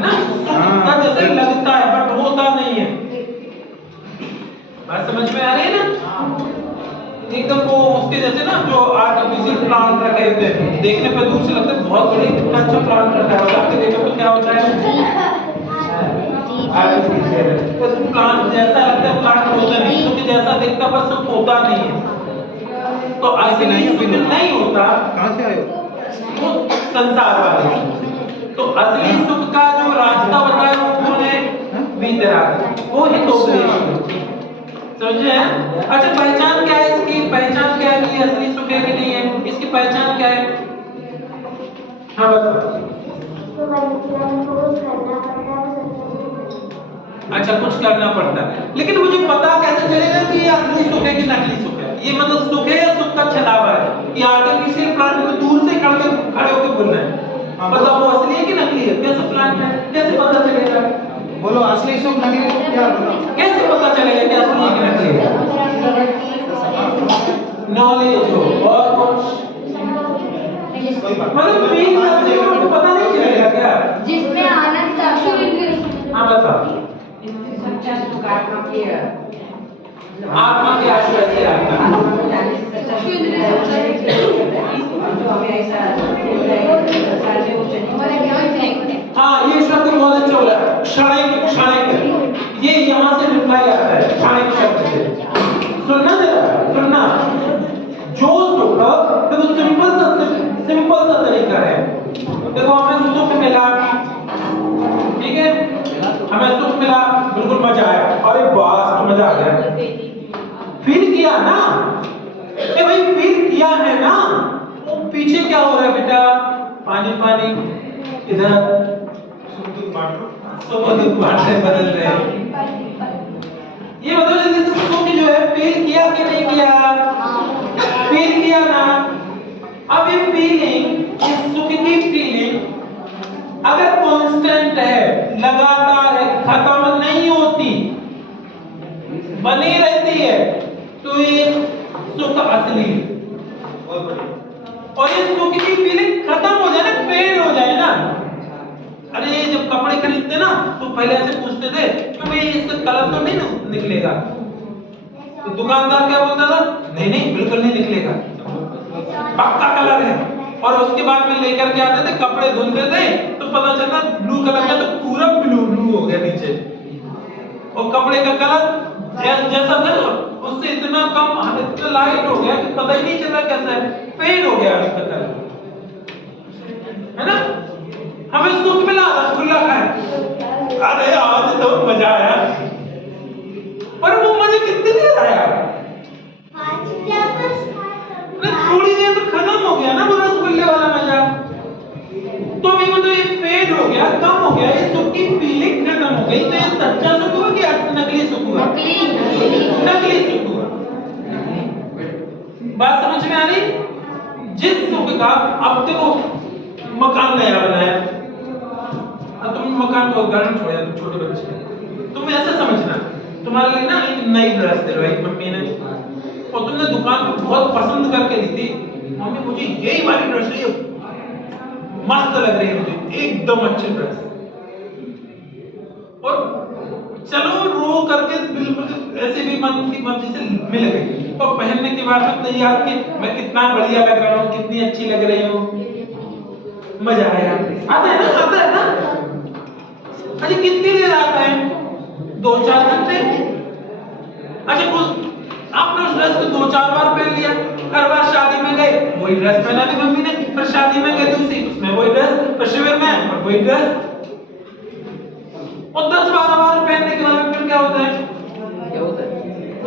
ना? सुख का जैसे लगता है बट होता नहीं है। बात समझ में आ रही है ना? एकदम वो उसके जैसे ना जो आर्टिफिशियल प्लांट रखे होते हैं, देखने पे दूर से लगता है बहुत बड़ी कितना अच्छा प्लांट रखा है, आपके देखो तो क्या होता है? आर्टिफिशियल है। तो प्लांट जैसा लगता है, प्लांट होता नहीं, क्योंकि जैसा दिखता पर सुख होता नहीं है। तो ऐसे नहीं होता। कहाँ से आए हो? वो संसार वाले। तो असली सुख का जो रास्ता बताया वो कौन है? वीतरागी। वो हितोपदेश। समझे? अच्छा, पहचान क्या है इसकी? पहचान क्या है कि असली सुख है कि नहीं है? इसकी पहचान क्या है? हाँ बताओ। अच्छा, कुछ करना पड़ता है, लेकिन मुझे पता कैसे चलेगा कि ये असली सुख है कि नकली सुख है? ये मतलब सुख है या सुख का छलावा है? ये आर्टिफिशियल प्लांट में दूर से खड़े होकर बोलना है, मतलब वो असली है कि नकली है? कैसे प्लांट है, कैसे पता चलेगा? बोलो, असली सुख नकली सुख क्या होगा? कैसे पता चलेगा कि असली है कि नकली है? नॉलेज हो और कुछ मतलब फील करने को पता नहीं चलेगा क्या? जिसमें आनंद आता है। हाँ बताओ। सच्चा सुख आत्मा की है। आत्मा के आश्रय से आता है। जो हमें ऐसा हाँ, ये शब्द बहुत अच्छा बोला, क्षणिक। क्षणिक, ये यहाँ से रिप्लाई आता है क्षणिक शब्द से। सुनना जरा, सुनना। जो सुख देखो सिंपल सा तरीका है। देखो हमें सुख मिला, ठीक है? हमें सुख मिला, बिल्कुल मजा आया, अरे वाह मजा आ गया। फील किया ना? ए भाई फील किया है ना? वो पीछे क्या हो रहा है बेटा? पानी पानी इधर सुख बांटने बदल रहे हैं। ये मतलब जैसे सुख जो है फील किया कि नहीं किया? बनी रहती है, तो ये सुख असली है। बहुत बढ़िया। और ये सुख की फीलिंग खत्म हो जाए ना, फेड हो जाए ना। अरे जब कपड़े खरीदते ना तो पहले ऐसे पूछते थे कि भाई इसका कलर तो नहीं ना निकलेगा, तो दुकानदार क्या बोलता था, नहीं नहीं बिल्कुल नहीं निकलेगा, पक्का कलर है। और उसके बाद में लेकर के आते थे, कपड़े धुलते थे तो पता चला ब्लू कलर का, तो पूरा ब्लू ब्लू हो गया नीचे। और कपड़े का कलर जैसा था उससे इतना कम, इतना लाइट हो गया कि पता ही नहीं चला कैसा है, फेड हो गया उसका कलर, है ना। हमें सुख मिला, रसगुल्ला खाए, अरे आज तो मजा आया, पर वो मजे कितनी देर आया, थोड़ी देर तो खत्म हो गया ना वो रसगुल्ले वाला मजा। तो अभी वो तो ये फेड हो गया, कम हो गया, ये सुख की फीलिंग खत्म हो गई। तो ये सच्चा सुख हुआ कि नकली सुख हुआ? नकली सुख हुआ। बात समझ में आ रही? जिस सुख का, अब देखो मकान नया बनाया, तुम मकान को उदाहरण छोड़े, तुम छोटे बच्चे, तुम ऐसा समझना तुम्हारे लिए ना एक नई ड्रेस दे रही मम्मी ने, और तुमने दुकान पे बहुत पसंद करके ली थी, मम्मी मुझे यही वाली ड्रेस चाहिए, मस्त लग रही है मुझे, एकदम अच्छी ड्रेस। और चलो रो करके बिल्कुल ऐसे भी मन की मर्जी से मिल गई, और पहनने के बाद में तैयार कि मैं कितना बढ़िया लग रहा हूँ, कितनी अच्छी लग रही हूँ, मजा आया, आता है ना, आता है ना। अच्छा कितनी देर आता है? 2-4 घंटे। अच्छा कुछ आपने उस ड्रेस को 2-4 बार पहन लिया, हर बार शादी में गए वही ड्रेस पहना दी मम्मी ने, फिर शादी में गए दूसरी उसमें वही ड्रेस, फिर शिविर में और वही ड्रेस, और 10-12 बार पहनने के बाद फिर क्या होता है? क्या होता है?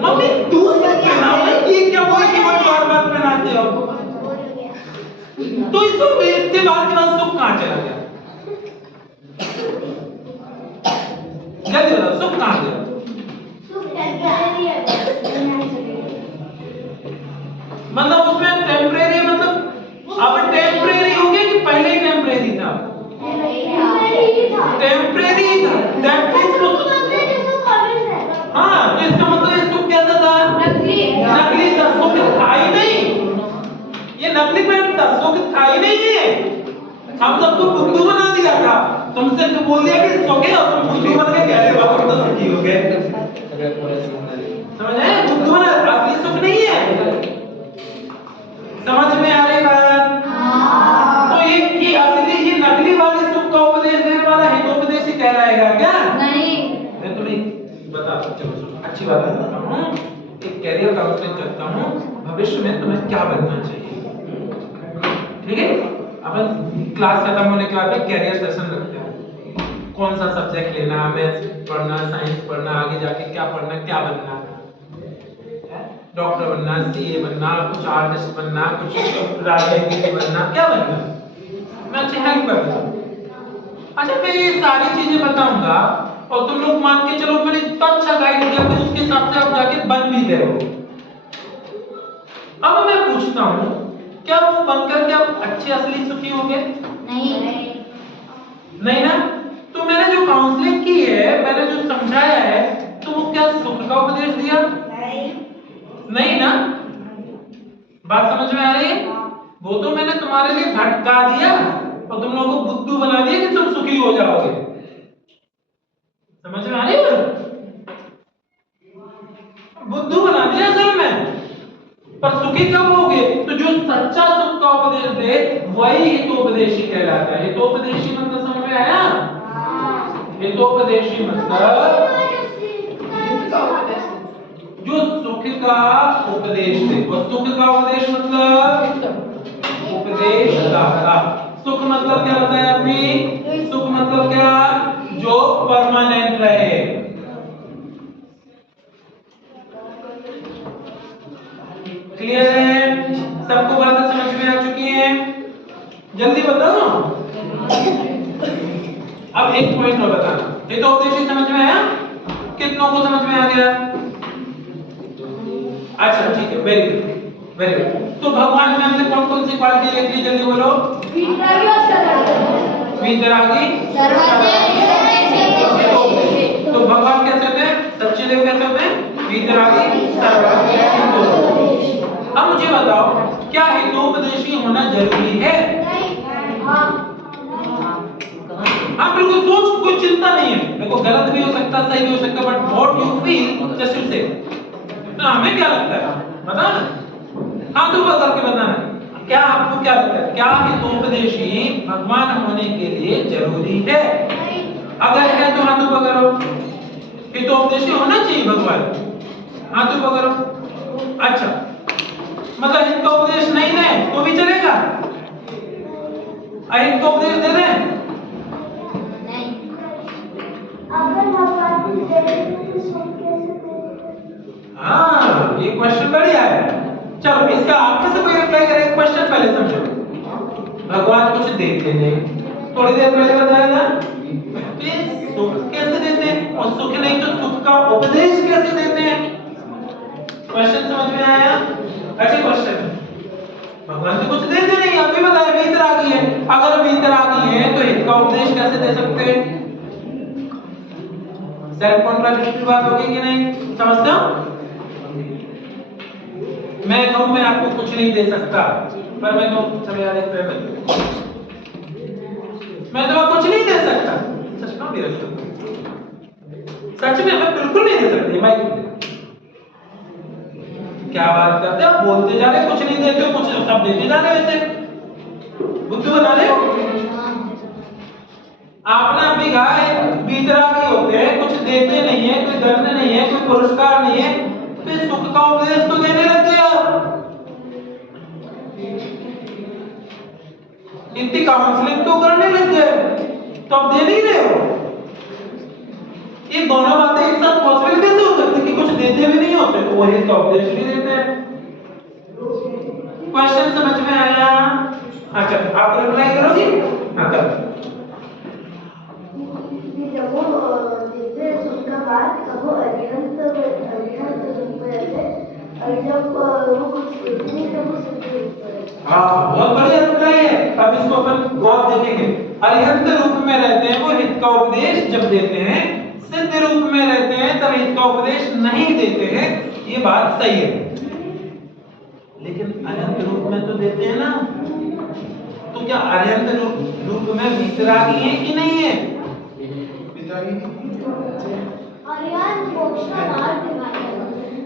मम्मी दूसरा पहनाओ ना, ये क्या हुआ कि वही बार-बार पहनाते हो? तो इस सब इतने बार के बाद सुख कहाँ चला गया? जल्दी बताओ सुख कहाँ गया? मतलब उसमें टेम्परेरी, मतलब अब टेम्परेरी हो गया कि पहले ही टेम्परेरी था? टेम्परेरी था। दैट मींस हाँ, तो इसका मतलब ये सुख कैसा था? नकली था, सुख था ही नहीं, ये नकली पैंट था, सुख था ही नहीं है। हम सबको बुद्धू बना दिया था, तुमसे तो बोल दिया कि सुख है और तुम बुद्धू बन गए, अरे बाप रे तो सुखी हो गए, समझ आए? बुद्धू बना, असली सुख नहीं है। समझ में आ रही बात? तो ये असली, ये नकली वाले सुख का उपदेश देने वाला हितोपदेश ही कहलाएगा क्या? नहीं। मैं तुम्हें बता चलो अच्छी बात बताता हूँ, एक कैरियर काउंसलिंग करता हूँ, भविष्य में तुम्हें क्या बनना चाहिए, ठीक है? अपन क्लास खत्म होने के बाद में कैरियर सेशन रखते हैं, कौन सा सब्जेक्ट लेना, मैथ्स पढ़ना, साइंस पढ़ना, आगे जाके क्या पढ़ना, क्या बनना, डॉक्टर बनना, सीए बनना, कुछ आर्टिस्ट बनना, कुछ राजनीति बनना, क्या बनना, मैं अच्छी हेल्प करूंगा। अच्छा मैं ये सारी चीजें बताऊंगा और तुम लोग मान के चलो मैंने इतना अच्छा गाइड किया तो उसके हिसाब से आप जाके बन भी गए हो। अब मैं पूछता हूँ, क्या वो बनकर के आप अच्छे असली सुखी होंगे? नहीं ना। तो मैंने जो काउंसलिंग की है, मैंने जो समझाया है, तो वो क्या सुख का उपदेश दिया? नहीं ना। बात समझ में आ रही है? वो तो मैंने तुम्हारे लिए भटका दिया और तुम लोगों को बुद्धू बना दिया कि तुम सुखी हो जाओगे। समझ में आ रही है? बुद्धू बना दिया असल में, पर सुखी कब होगे? तो जो सच्चा सुख का उपदेश दे वही हितोपदेशी कहलाता है। हितोपदेशी मतलब समझ में आया? हितोपदेशी मतलब जो सुख का उपदेश दे, और सुख का उपदेश मतलब उपदेश दाता। सुख मतलब क्या बताया आपने? सुख मतलब क्या? जो परमानेंट रहे। क्लियर है? सबको बातें समझ में आ चुकी हैं? जल्दी बताओ। अब एक पॉइंट और बताना, हितोपदेशी समझ में आया? कितनों को समझ में आ गया? अच्छा ठीक है, वेरी गुड वेरी गुड। तो भगवान में हमने कौन कौन सी क्वालिटी देखी, जल्दी बोलो। वीतरागी, तो भगवान कैसे होते हैं? सच्चे देव कैसे होते हैं? वीतरागी सर्वरागी हितोपदेशी। अब मुझे बताओ क्या हितोपदेशी होना जरूरी है? हाँ बिल्कुल, सोच, कोई चिंता नहीं है, देखो गलत भी हो सकता, सही भी हो सकता, but what you feel just you से। तो हमें क्या लगता है बता ना, हाँ तो बता के बताना, क्या आपको क्या लगता है, क्या हितोपदेशी भगवान होने के लिए जरूरी है? अगर है तो हाथ ऊपर करो, हितोपदेशी होना चाहिए भगवान, हाथ ऊपर करो। अच्छा, मतलब हितोपदेश नहीं दे तो भी चलेगा, हितोपदेश दे दें? हाँ, ये क्वेश्चन बढ़िया है। चलो इसका आपके से कोई रिप्लाई करेगा? क्वेश्चन पहले समझो। भगवान कुछ देते नहीं, थोड़ी देर पहले बताया ना, सुख कैसे देते हैं, और सुख नहीं तो सुख का उपदेश कैसे देते हैं? क्वेश्चन समझ में आया? अच्छा क्वेश्चन, भगवान तो कुछ देते नहीं, अभी बताया वीतरागी है, अगर वीतरागी है तो हित का उपदेश कैसे दे सकते हैं? सेल्फ कॉन्ट्राडिक्टरी बात होगी कि नहीं? समझते हो? मैं कहूं मैं आपको कुछ नहीं दे सकता, पर मैं कहूं चलो यार एक पेपर, मैं तो कुछ नहीं दे सकता, सच में मेरे को सच में मैं बिल्कुल नहीं दे सकती। मैं क्या बात करते हो, बोलते जा रहे कुछ नहीं देते हो, कुछ सब देते जा रहे, ऐसे बुद्धू बना रहे हो। आपने अभी कहा वीतरागी होते हैं, कुछ देते नहीं है, कोई दंड नहीं है, कोई पुरस्कार नहीं है, फिर सुख का उपदेश तो देने लग गया, इतनी काउंसलिंग तो करने लग गए, तो आप दे नहीं रहे हो। ये दोनों बातें एक साथ पॉसिबल कैसे हो सकती कि कुछ देते भी नहीं होते तो वही तो उपदेश भी देते हैं? क्वेश्चन समझ में आया? अच्छा आप रिप्लाई करोगी? हाँ करो। हाँ बहुत बढ़िया रिप्लाई है। अब इसको अपन गौर देखेंगे। अरिहंत रूप में रहते हैं वो हित का उपदेश जब देते हैं, सिद्ध रूप में रहते हैं तब हित का उपदेश नहीं देते हैं, ये बात सही है। लेकिन अरिहंत रूप में तो देते हैं ना, तो क्या अरिहंत रूप में वीतरागी है कि नहीं है?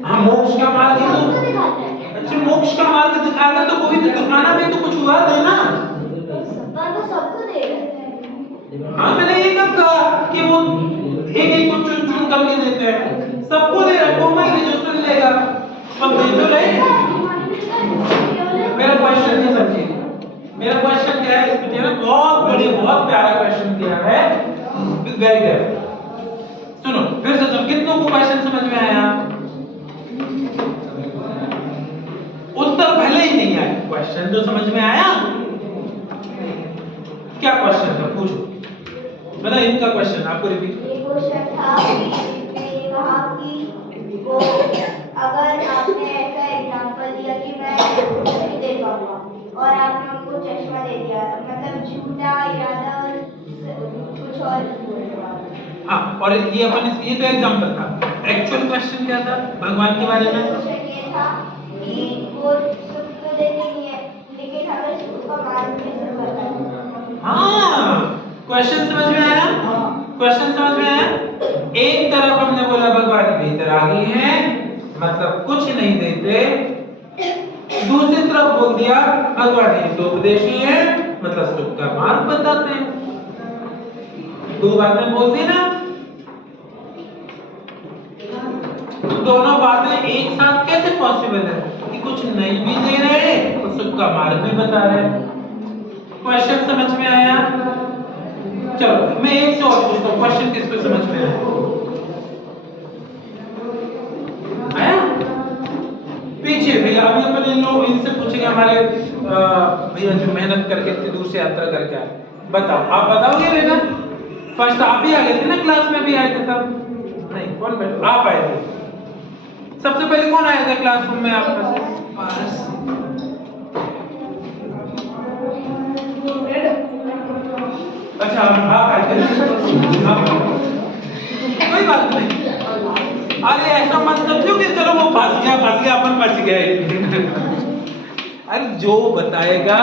हाँ मोक्ष का मार्ग ही तो, अच्छा मोक्ष का मार्ग दिखाना तो कोई तो दिखाना भी तो कुछ हुआ देना। हाँ मैंने ये कब कहा कि वो एक एक को चुन चुन करके देते हैं, सबको दे रहे, कोई नहीं जो सुन लेगा, सब दे तो रहे। मेरा क्वेश्चन नहीं समझिए, मेरा क्वेश्चन क्या है, इस वीडियो में बहुत बढ़िया बहुत प्यारा क्वेश्चन किया है विद वेरी डेप्थ। सुनो फिर से सुनो, कितनों को क्वेश्चन समझ में आया? उत्तर भले ही नहीं आया, क्वेश्चन तो समझ में आया। क्या क्वेश्चन था पूछो, बता इनका क्वेश्चन आपको रिपीट। ये क्वेश्चन था मैंने कहा कि वो अगर आपने ऐसा एग्जांपल दिया कि मैं कुछ नहीं दे पाऊंगा और आपने उनको चश्मा दे दिया, मतलब झूठा इरादा कुछ और। हाँ और ये अपन ये तो एग्जांपल था, एक्चुअल क्वेश्चन क्या था भगवान के बारे में? क्वेश्चन ये था कि वो सुख तो देते नहीं है, लेकिन हमें सुख का मार्ग कैसे बताएं? हाँ क्वेश्चन समझ में आया? क्वेश्चन समझ में आया? एक तरफ हमने बोला भगवान वीतरागी हैं, मतलब कुछ नहीं देते, दूसरी तरफ बोल दिया भगवान हितोपदेशी हैं, मतलब सुख का मार्ग बताते हैं। दो बातें बोल दी ना, दोनों बातें एक साथ कैसे पॉसिबल है कि कुछ नहीं भी दे रहे और सुख का मार्ग भी बता रहे? क्वेश्चन समझ में आया? चलो मैं एक से और पूछता हूँ, क्वेश्चन किसको समझ में आया? पीछे भैया अभी अपन इन लोग इनसे पूछेंगे, हमारे भैया जो मेहनत करके इतनी दूर से यात्रा करके आए, बताओ आप बताओगे बेटा? फर्स्ट आप ही आ गए थे ना, क्लास में भी आए थे तब? नहीं कौन बैठ, आप आए थे सबसे पहले, कौन आया था क्लासरूम में आपका से? अच्छा आप आए थे, कोई बात नहीं। अरे ऐसा मत समझो कि चलो वो फंस गया अपन बच गए। अरे जो बताएगा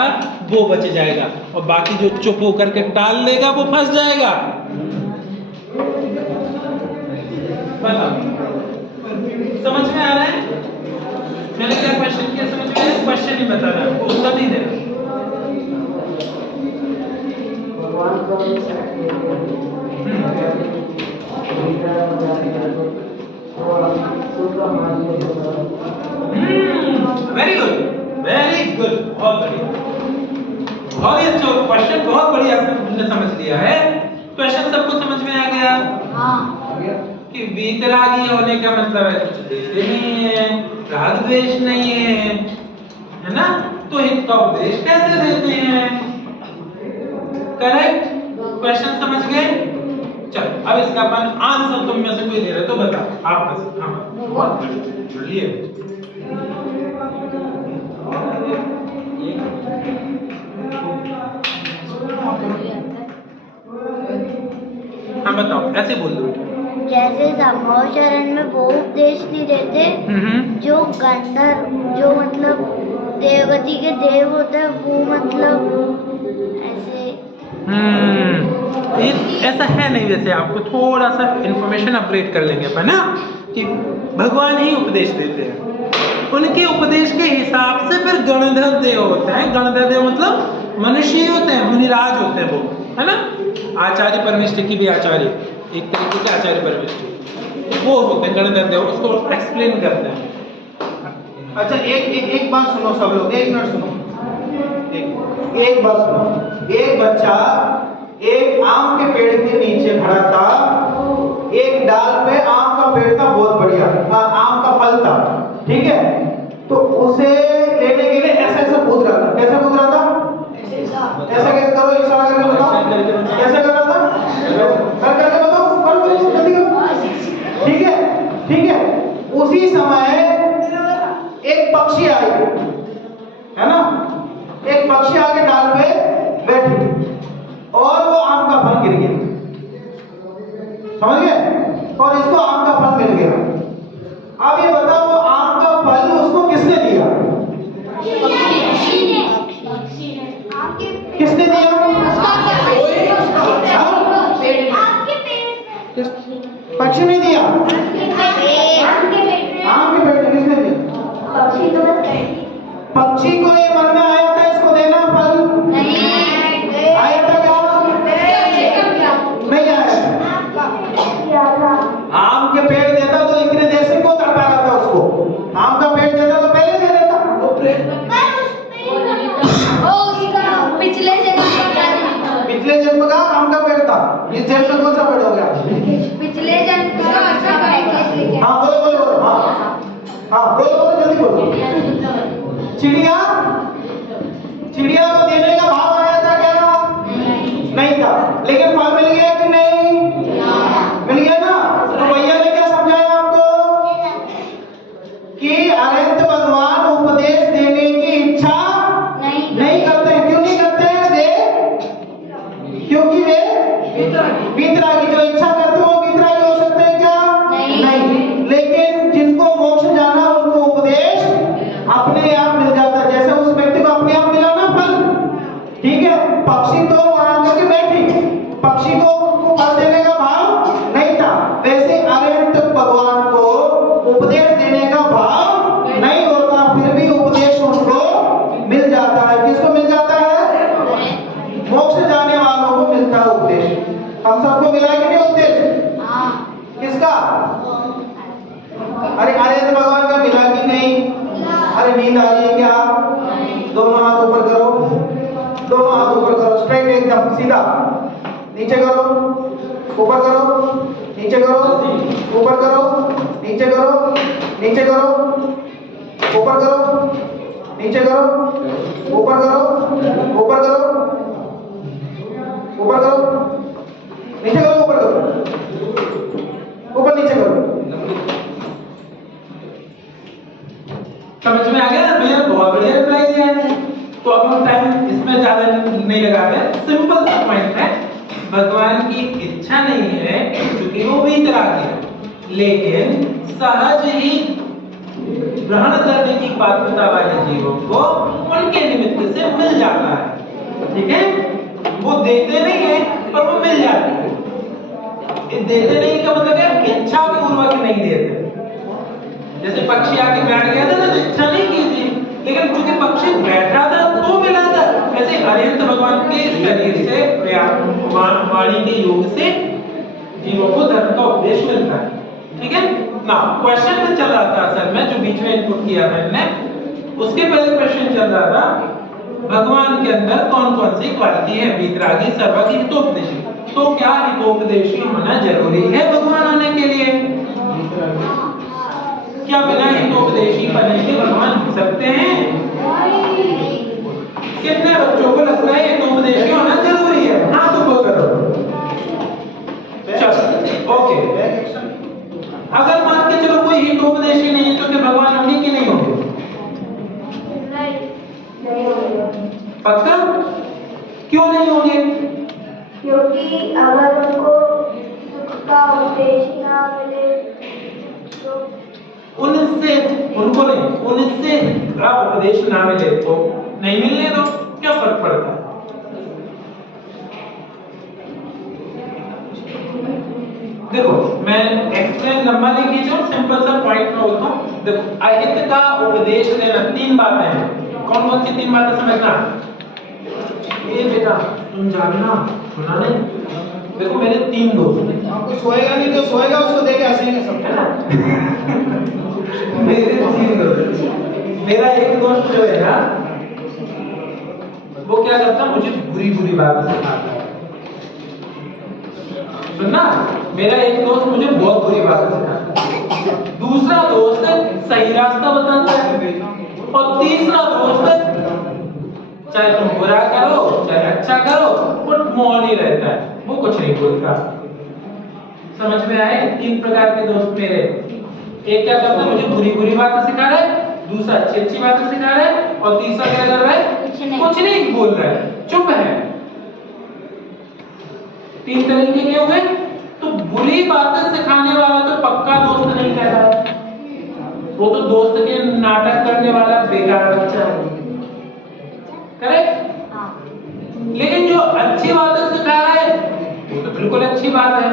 वो बच जाएगा और बाकी जो चुप होकर के टाल लेगा वो फंस जाएगा। बताओ समझ में आ रहा है? मैंने क्या क्वेश्चन किया समझ में आया? क्वेश्चन ही बता रहा है, उत्तर नहीं दे रहा। वेरी गुड वेरी गुड, बहुत बढ़िया, बहुत ही अच्छा क्वेश्चन, बहुत बढ़िया तुमने समझ लिया है। क्वेश्चन सबको समझ में आ गया? हाँ। कि वीतरागी होने का मतलब है कुछ देते नहीं है, राग द्वेष नहीं है ना? तो हित का उपदेश कैसे देते हैं? करेक्ट क्वेश्चन समझ गए? चलो अब इसका अपन आंसर तुम में से कोई दे रहे तो बता, आप में से। हाँ चलिए हाँ बताओ, ऐसे बोल दो। जैसे संभव चरण में वो उपदेश नहीं देते जो गंधर्व, जो मतलब देवगति के देव होते हैं, वो मतलब ऐसे। ये ऐसा है नहीं, वैसे आपको थोड़ा सा इंफॉर्मेशन अपग्रेड कर लेंगे अपन ना, कि भगवान ही उपदेश देते हैं, उनके उपदेश के हिसाब से फिर गणधर देव होते हैं। गणधर देव मतलब मनुष्य ही होते हैं, मुनिराज होते हैं वो, है ना? आचार्य परमेष्ठि की भी आचार्य, एक तरीके के आचार्य परमेष्ठि वो होते हैं गणधर देव, उसको एक्सप्लेन करते हैं। अच्छा एक बात सुनो सब लोग, एक मिनट सुनो, एक बात सुनो। एक बच्चा एक आम के पेड़ के नीचे खड़ा था, एक डाल पे आम का पेड़ था, बहुत बढ़िया आम का फल था, ठीक है? तो उसे लेने के लिए ऐसा ऐसा कूद रहा था। कैसे कूद रहा था? ऐसा कैसे करो, इशारा करके बताओ कैसे कर रहा था, कर करके बताओ, करो जल्दी करो। ठीक है ठीक है। उसी समय एक पक्षी आई, है ना? एक पक्षी आके डाल पे बैठी और वो आम का फल गिर गया, समझ गए? और इसको आम का फल मिल गया। अब ये बताओ वो आम का फल उसको किसने दिया? किसने दिया? पक्षी ने दिया। आम के पेड़ में किसने दिया? पक्षी को ये मन में आया था इसको देना फल? नहीं आया था। क्या नहीं आया? आम के पेड़ देता तो इतने देर से क्यों तड़पा रहा था उसको? आम का पेड़ देता तो पहले दे देता। पिछले जन्म का आम का पेड़ था, इस जन्म में कौन सा पेड़ हो गया? पिछले जन्म का हाँ बोलो बोलो बोलो, हाँ हाँ बोलो बोलो जल्दी बोलो। चिड़िया, चिड़िया को देने का भाव आया था क्या? नहीं था, लेकिन फल मिल गया कि नहीं? मिल गया ना? तो भैया ने क्या समझाया आपको कि अनंत भगवान उपदेश देने की इच्छा नहीं करते हैं। क्यों नहीं करते हैं? क्योंकि वे वीतरागी, जो इच्छा करते हो वीतरागी हो सकते हैं क्या? नहीं। लेकिन जिनको मोक्ष जाना उनको उपदेश अपने आप मिल जाता है। जैसे उस व्यक्ति को अपने आप मिला ना फल, ठीक है? पक्षी तो वहां करके बैठी, पक्षी को फल देने का भाव नहीं था, वैसे अनंत भगवान को उपदेश देने का भाव नहीं होता, फिर भी उपदेश उनको मिल जाता है। किसको मिल जाता है? मोक्ष जाने वालों को मिलता है उपदेश। हम सबको मिला कि नहीं उपदेश? किसका? अरे अनंत भगवान का मिला कि नहीं? अरे नींद आ रही है क्या? दोनों हाथ ऊपर करो, दोनों हाथ ऊपर करो, स्ट्रेट एकदम सीधा, नीचे करो, ऊपर करो, नीचे करो, ऊपर करो, नीचे करो, नीचे करो, ऊपर करो, नीचे करो, ऊपर करो, ऊपर करो, ऊपर करो, नीचे करो, ऊपर करो, ऊपर नीचे करो। समझ में आ गया? भैया बहुत बढ़िया रिप्लाई दिया है। तो अब हम टाइम इसमें ज्यादा नहीं लगाते, सिंपल सा पॉइंट है, भगवान की इच्छा नहीं है क्योंकि वो वीतरागी है। लेकिन सहज ही ग्रहण करने की पात्रता वाले जीवों को उनके निमित्त से मिल जाता है। ठीक है, वो देते नहीं है पर वो मिल जाते हैं। ये देते नहीं का मतलब है इच्छा पूर्वक नहीं देते। जैसे पक्षी आके बैठ गया था ना तो इच्छा नहीं की थी, लेकिन क्योंकि पक्षी बैठा था तो मिला था। ऐसे अरिहंत भगवान के शरीर से वाणी के योग से जीवों को धर्म का उपदेश मिलता है। ठीक है ना, क्वेश्चन में चल रहा था असल में, जो बीच में इनपुट किया मैंने, उसके पहले क्वेश्चन चल रहा था भगवान के अंदर कौन कौन सी क्वालिटी है, वीतरागी, सर्वज्ञ, हितोपदेशी। तो क्या हितोपदेशी होना जरूरी है भगवान होने के लिए? क्या बिना हितोपदेशी बने के भगवान हो सकते हैं? कितने बच्चों को लगता है हितोपदेशी होना जरूरी है? हाँ तो वो करो। चलो ओके, अगर मान के चलो कोई हितोपदेशी नहीं है तो क्या भगवान होंगे कि नहीं होंगे? नहीं होगा। पक्का? क्यों नहीं होंगे? क्योंकि अगर उनको सुख का उपदेश ना मिले तो उनसे, उनको नहीं, उनसे का उपदेश ना मिले तो नहीं मिलने दो, क्या फर्क पड़ता है? देखो मैं एक्सप्लेन लंबा नहीं कीजिए, सिंपल सा पॉइंट में होता हूं। देखो अहित का उपदेश देना, तीन बातें हैं। कौन कौन सी तीन बातें समझना? ये बेटा तुम जागना, सुना नहीं? देखो मेरे तीन दोस्त हैं, आपको सोएगा नहीं तो सोएगा, उसको देके हंसेंगे सब, है ना? मेरे तीन दोस्त। मेरा एक दोस्त जो है ना, वो क्या करता है, मुझे बुरी बुरी बातें सिखाता है। सुनना, मेरा एक दोस्त मुझे बहुत बुरी बातें सिखाता है, दूसरा दोस्त सही रास्ता बताता है, और तीसरा दोस्त चाहे तुम बुरा करो चाहे अच्छा करो वो मौन ही रहता है, वो कुछ नहीं बोलता। समझ में आए? तीन प्रकार के दोस्त मेरे। एक क्या करता है, मुझे बुरी बुरी बातें सिखा रहा है, दूसरा अच्छी अच्छी बातें सिखा रहा है, और तीसरा क्या कर रहा है, कुछ नहीं बोल रहा है, चुप है। तीन तरीके के हुए। तो बुरी बातें सिखाने वाला तो पक्का दोस्त नहीं कह रहा है, वो तो दोस्त के नाटक करने वाला बेकार बच्चा है। करेक्ट? लेकिन जो अच्छी बातें सिखा रहा है वो तो बिल्कुल अच्छी बात है,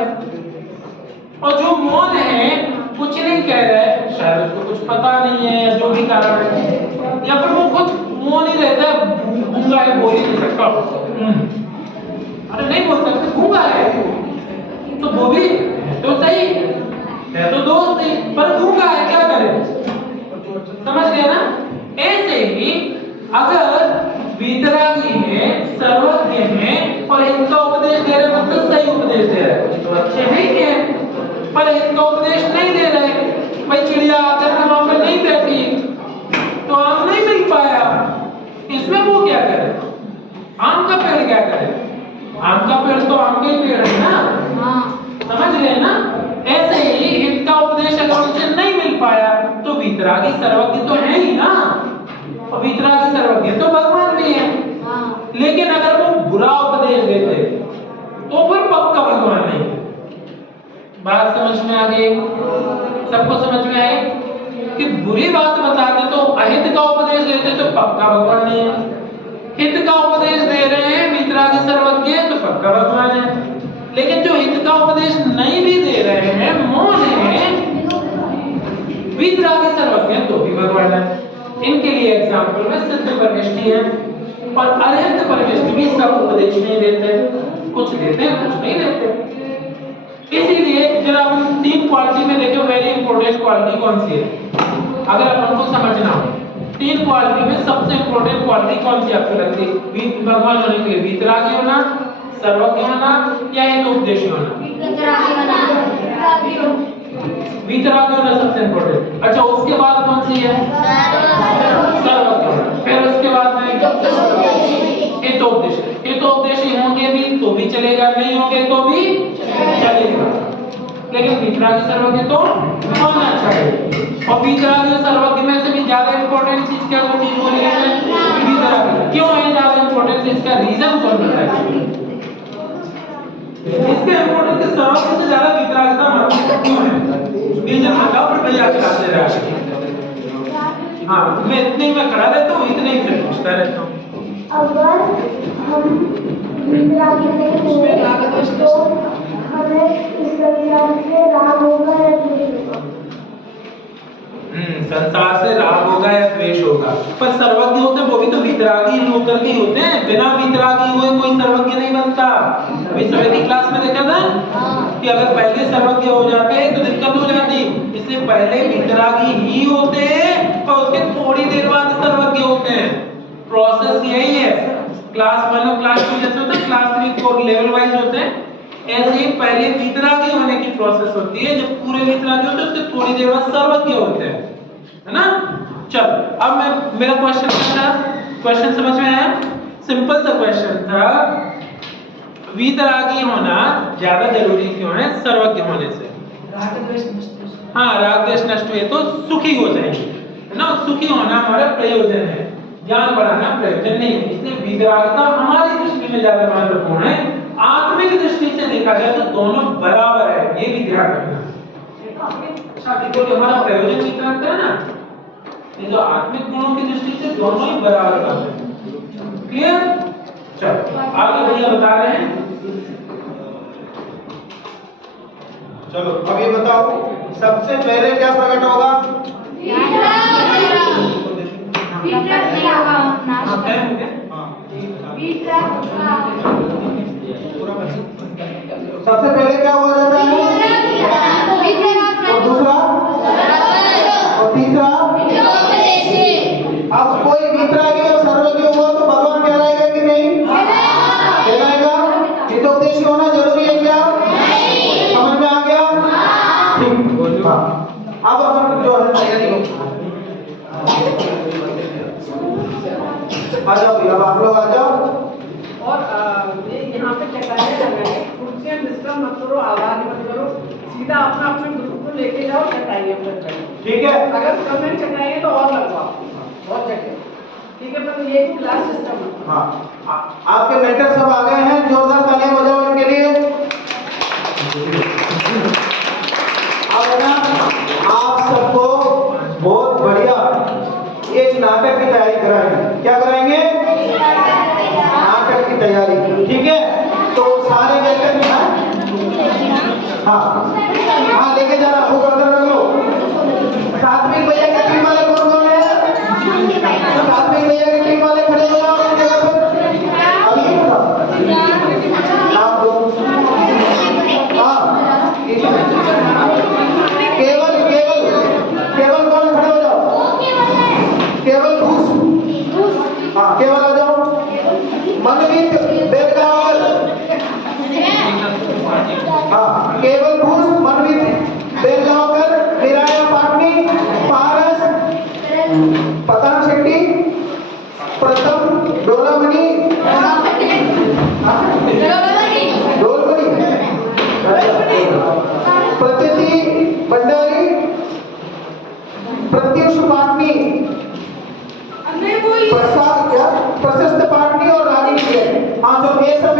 और जो मौन है कुछ नहीं कह रहा है, शायद उसको कुछ पता नहीं है या जो भी कारण है, या फिर वो खुद मौन ही रहता है, गूंगा है, बोल ही नहीं सकता। अरे नहीं बोल सकते, गूंगा है तो वो भी तो सही है, तो दोस्त नहीं, पर गूंगा है, क्या करे? समझ गया ना? ऐसे ही अगर वीतरागी है, सर्वज्ञ है और इनका उपदेश दे रहे, मतलब सही उपदेश दे रहे, तो अच्छे नहीं है, पर इनका उपदेश नहीं दे रहे, भाई चिड़िया आकर के वहां पर नहीं बैठी तो आम नहीं मिल पाया, इसमें वो क्या करे? आम का पेड़ क्या करे? आम का पेड़ तो आम का ही पेड़ है ना। समझ गए ना? ऐसे ही इनका उपदेश अगर उनसे नहीं मिल पाया तो वीतरागी सर्वज्ञ तो है ही ना, और वीतरागी सर्वज्ञ तो भगवान भी है। लेकिन अगर वो बुरा उपदेश देते तो फिर पक्का भगवान नहीं। बात समझ में आ गई? सबको समझ में आई कि बुरी बात बताते तो अहित का उपदेश देते तो पक्का भगवान नहीं है, हित का उपदेश दे रहे हैं वीतरागी सर्वज्ञ तो पक्का भगवान है। लेकिन जो हित का उपदेश नहीं भी दे रहे हैं, मौन है, वीतरागी सर्वज्ञ तो भी भगवान है। इनके लिए एग्जाम्पल में सिद्ध परमेष्ठी है, और अरिहंत परमेष्ठी भी इसका उपदेश नहीं देते, कुछ देते हैं कुछ नहीं देते। इसीलिए जरा आप तीन क्वालिटी में देखो, वेरी इंपॉर्टेंट क्वालिटी कौन सी है, अगर अपन को समझना हो तीन क्वालिटी में सबसे इंपॉर्टेंट क्वालिटी कौन सी आपको लगती है भगवान होने के लिए? वीतरागी होना, सर्वज्ञ होना, या हितोपदेशी होना? वीतरागी होना सबसे इंपॉर्टेंट। अच्छा उसके बाद कौन सी है? सर्वज्ञ होना। फिर उसके बाद में हितोपदेश। हितोपदेशी होंगे भी तो भी चलेगा, नहीं होंगे तो भी चलेगा, लेकिन वीतरागी सर्वज्ञ तो होना चाहिए। और वीतरागी और सर्वज्ञ में से भी ज्यादा इंपॉर्टेंट चीज क्या होती है? बोलिए वीतरागी। क्यों है ज्यादा इंपॉर्टेंट? इसका रीजन कौन बताएगा? इसके इंपॉर्टेंट सर्वज्ञ से ज्यादा वीतरागिता क्यों है? बीच में लगाओ फिर भैया क्लास ले रहा है। हाँ मैं इतने में खड़ा रहता हूँ, इतने ही फिर पूछता रहता हूँ। अगर हम वितरागी नहीं हैं तो हमें इस संसार से राग होगा या द्वेष होगा? संसार से राग होगा या द्वेष होगा। पर सर्वज्ञ होते हैं वो भी तो वितरागी होकर के होते हैं, बिना वितरागी हुए कोई सर्वज्ञ नहीं बनता। अभी सुबह की क्लास में देखा था कि अगर पहले सर्वज्ञ हो जाते तो दिक्कत हो जाती, इसलिए पहले वितरागी ही होते हैं और उसके थोड़ी देर बाद सर्वज्ञ होते हैं। प्रोसेस यही है। क्लास 1 और क्लास 2 जैसे होता है, क्लास 3 4 लेवल वाइज होते हैं, ऐसे ही पहले वितरागी होने की प्रोसेस होती है। जब पूरे वितरागी होते हैं उसके थोड़ी देर बाद सर्वज्ञ होते हैं, है ना। चल अब मैं मेरा क्वेश्चन क्या था, क्वेश्चन समझ में आया? सिंपल सा क्वेश्चन था, वितरागी होना ज्यादा जरूरी क्यों है सर्वज्ञ होने से? हाँ राग द्वेष नष्ट हुए तो सुखी हो जाएंगे, है ना। सुखी होना हमारा प्रयोजन है, ज्ञान बढ़ाना प्रयोजन नहीं है। इसलिए वितरागता हमारी दृष्टि में ज्यादा महत्वपूर्ण है। आत्मिक दृष्टि से देखा जाए तो दोनों बराबर है, ये भी ध्यान रखना। अच्छा देखो जो हमारा प्रयोजन वितरागता है ना, ये जो आत्मिक गुणों की दृष्टि से दोनों ही बराबर है। क्लियर? चलो आगे भैया बता रहे हैं। चलो अब ये बताओ, सबसे पहले क्या प्रकट होगा? हाँ, टाइम हो गया? सबसे पहले क्या हुआ जाता है? और दूसरा और तीसरा? अब कोई वितरागी और सर्वज्ञ हुआ तो भगवान कहलाएगा कि नहीं कहलाएगा? हितोपदेशी होना जरूरी है क्या? समझ में आ गया? ठीक। हाँ अब अपन जो है तैयारी हो, आ जाओ भैया, अब आप लोग आ जाओ। और ये यहाँ पे चटाइयाँ लगाए, कुर्सियाँ डिस्टर्ब मत करो, आवाज मत करो, सीधा अपना अपने ग्रुप को लेके जाओ चटाइयों पर बैठो। ठीक है। अगर कम में चटाइयाँ तो और लगवाओ, बहुत जगह। ठीक है, पर ये क्लास सिस्टम है। हाँ आपके मेंटर सब आ गए हैं, जोरदार तालियां बजाओ इनके लिए। अब ना आप सबको बहुत बढ़िया एक नाटक की तैयारी कराएंगे। क्या कराएंगे? नाटक की तैयारी। ठीक है, तो सारे लेकर हाँ लेके जाना, वो करके रख लो। सात्विक भैया की टीम वाले कौन कौन है? सात्विक भैया की टीम वाले खड़े हो जाओ अपनी जगह पर। अभी नाम दो। हाँ केवल केवल केवल कौन खड़े हो जाओ? केवल घूस। हाँ केवल आ जाओ। मनमीत बेलगांव। हाँ केवल घूस, मनमीत बेलगांवकर, निराया पाटनी, पारस, पतान शेट्टी, प्रथम डोलामणि, डोलमणि, प्रत्यति भंडारी, प्रत्युष पाटनी, प्रसाद क्या प्रशस्त पाटनी और रागिनी। हाँ जो ये सब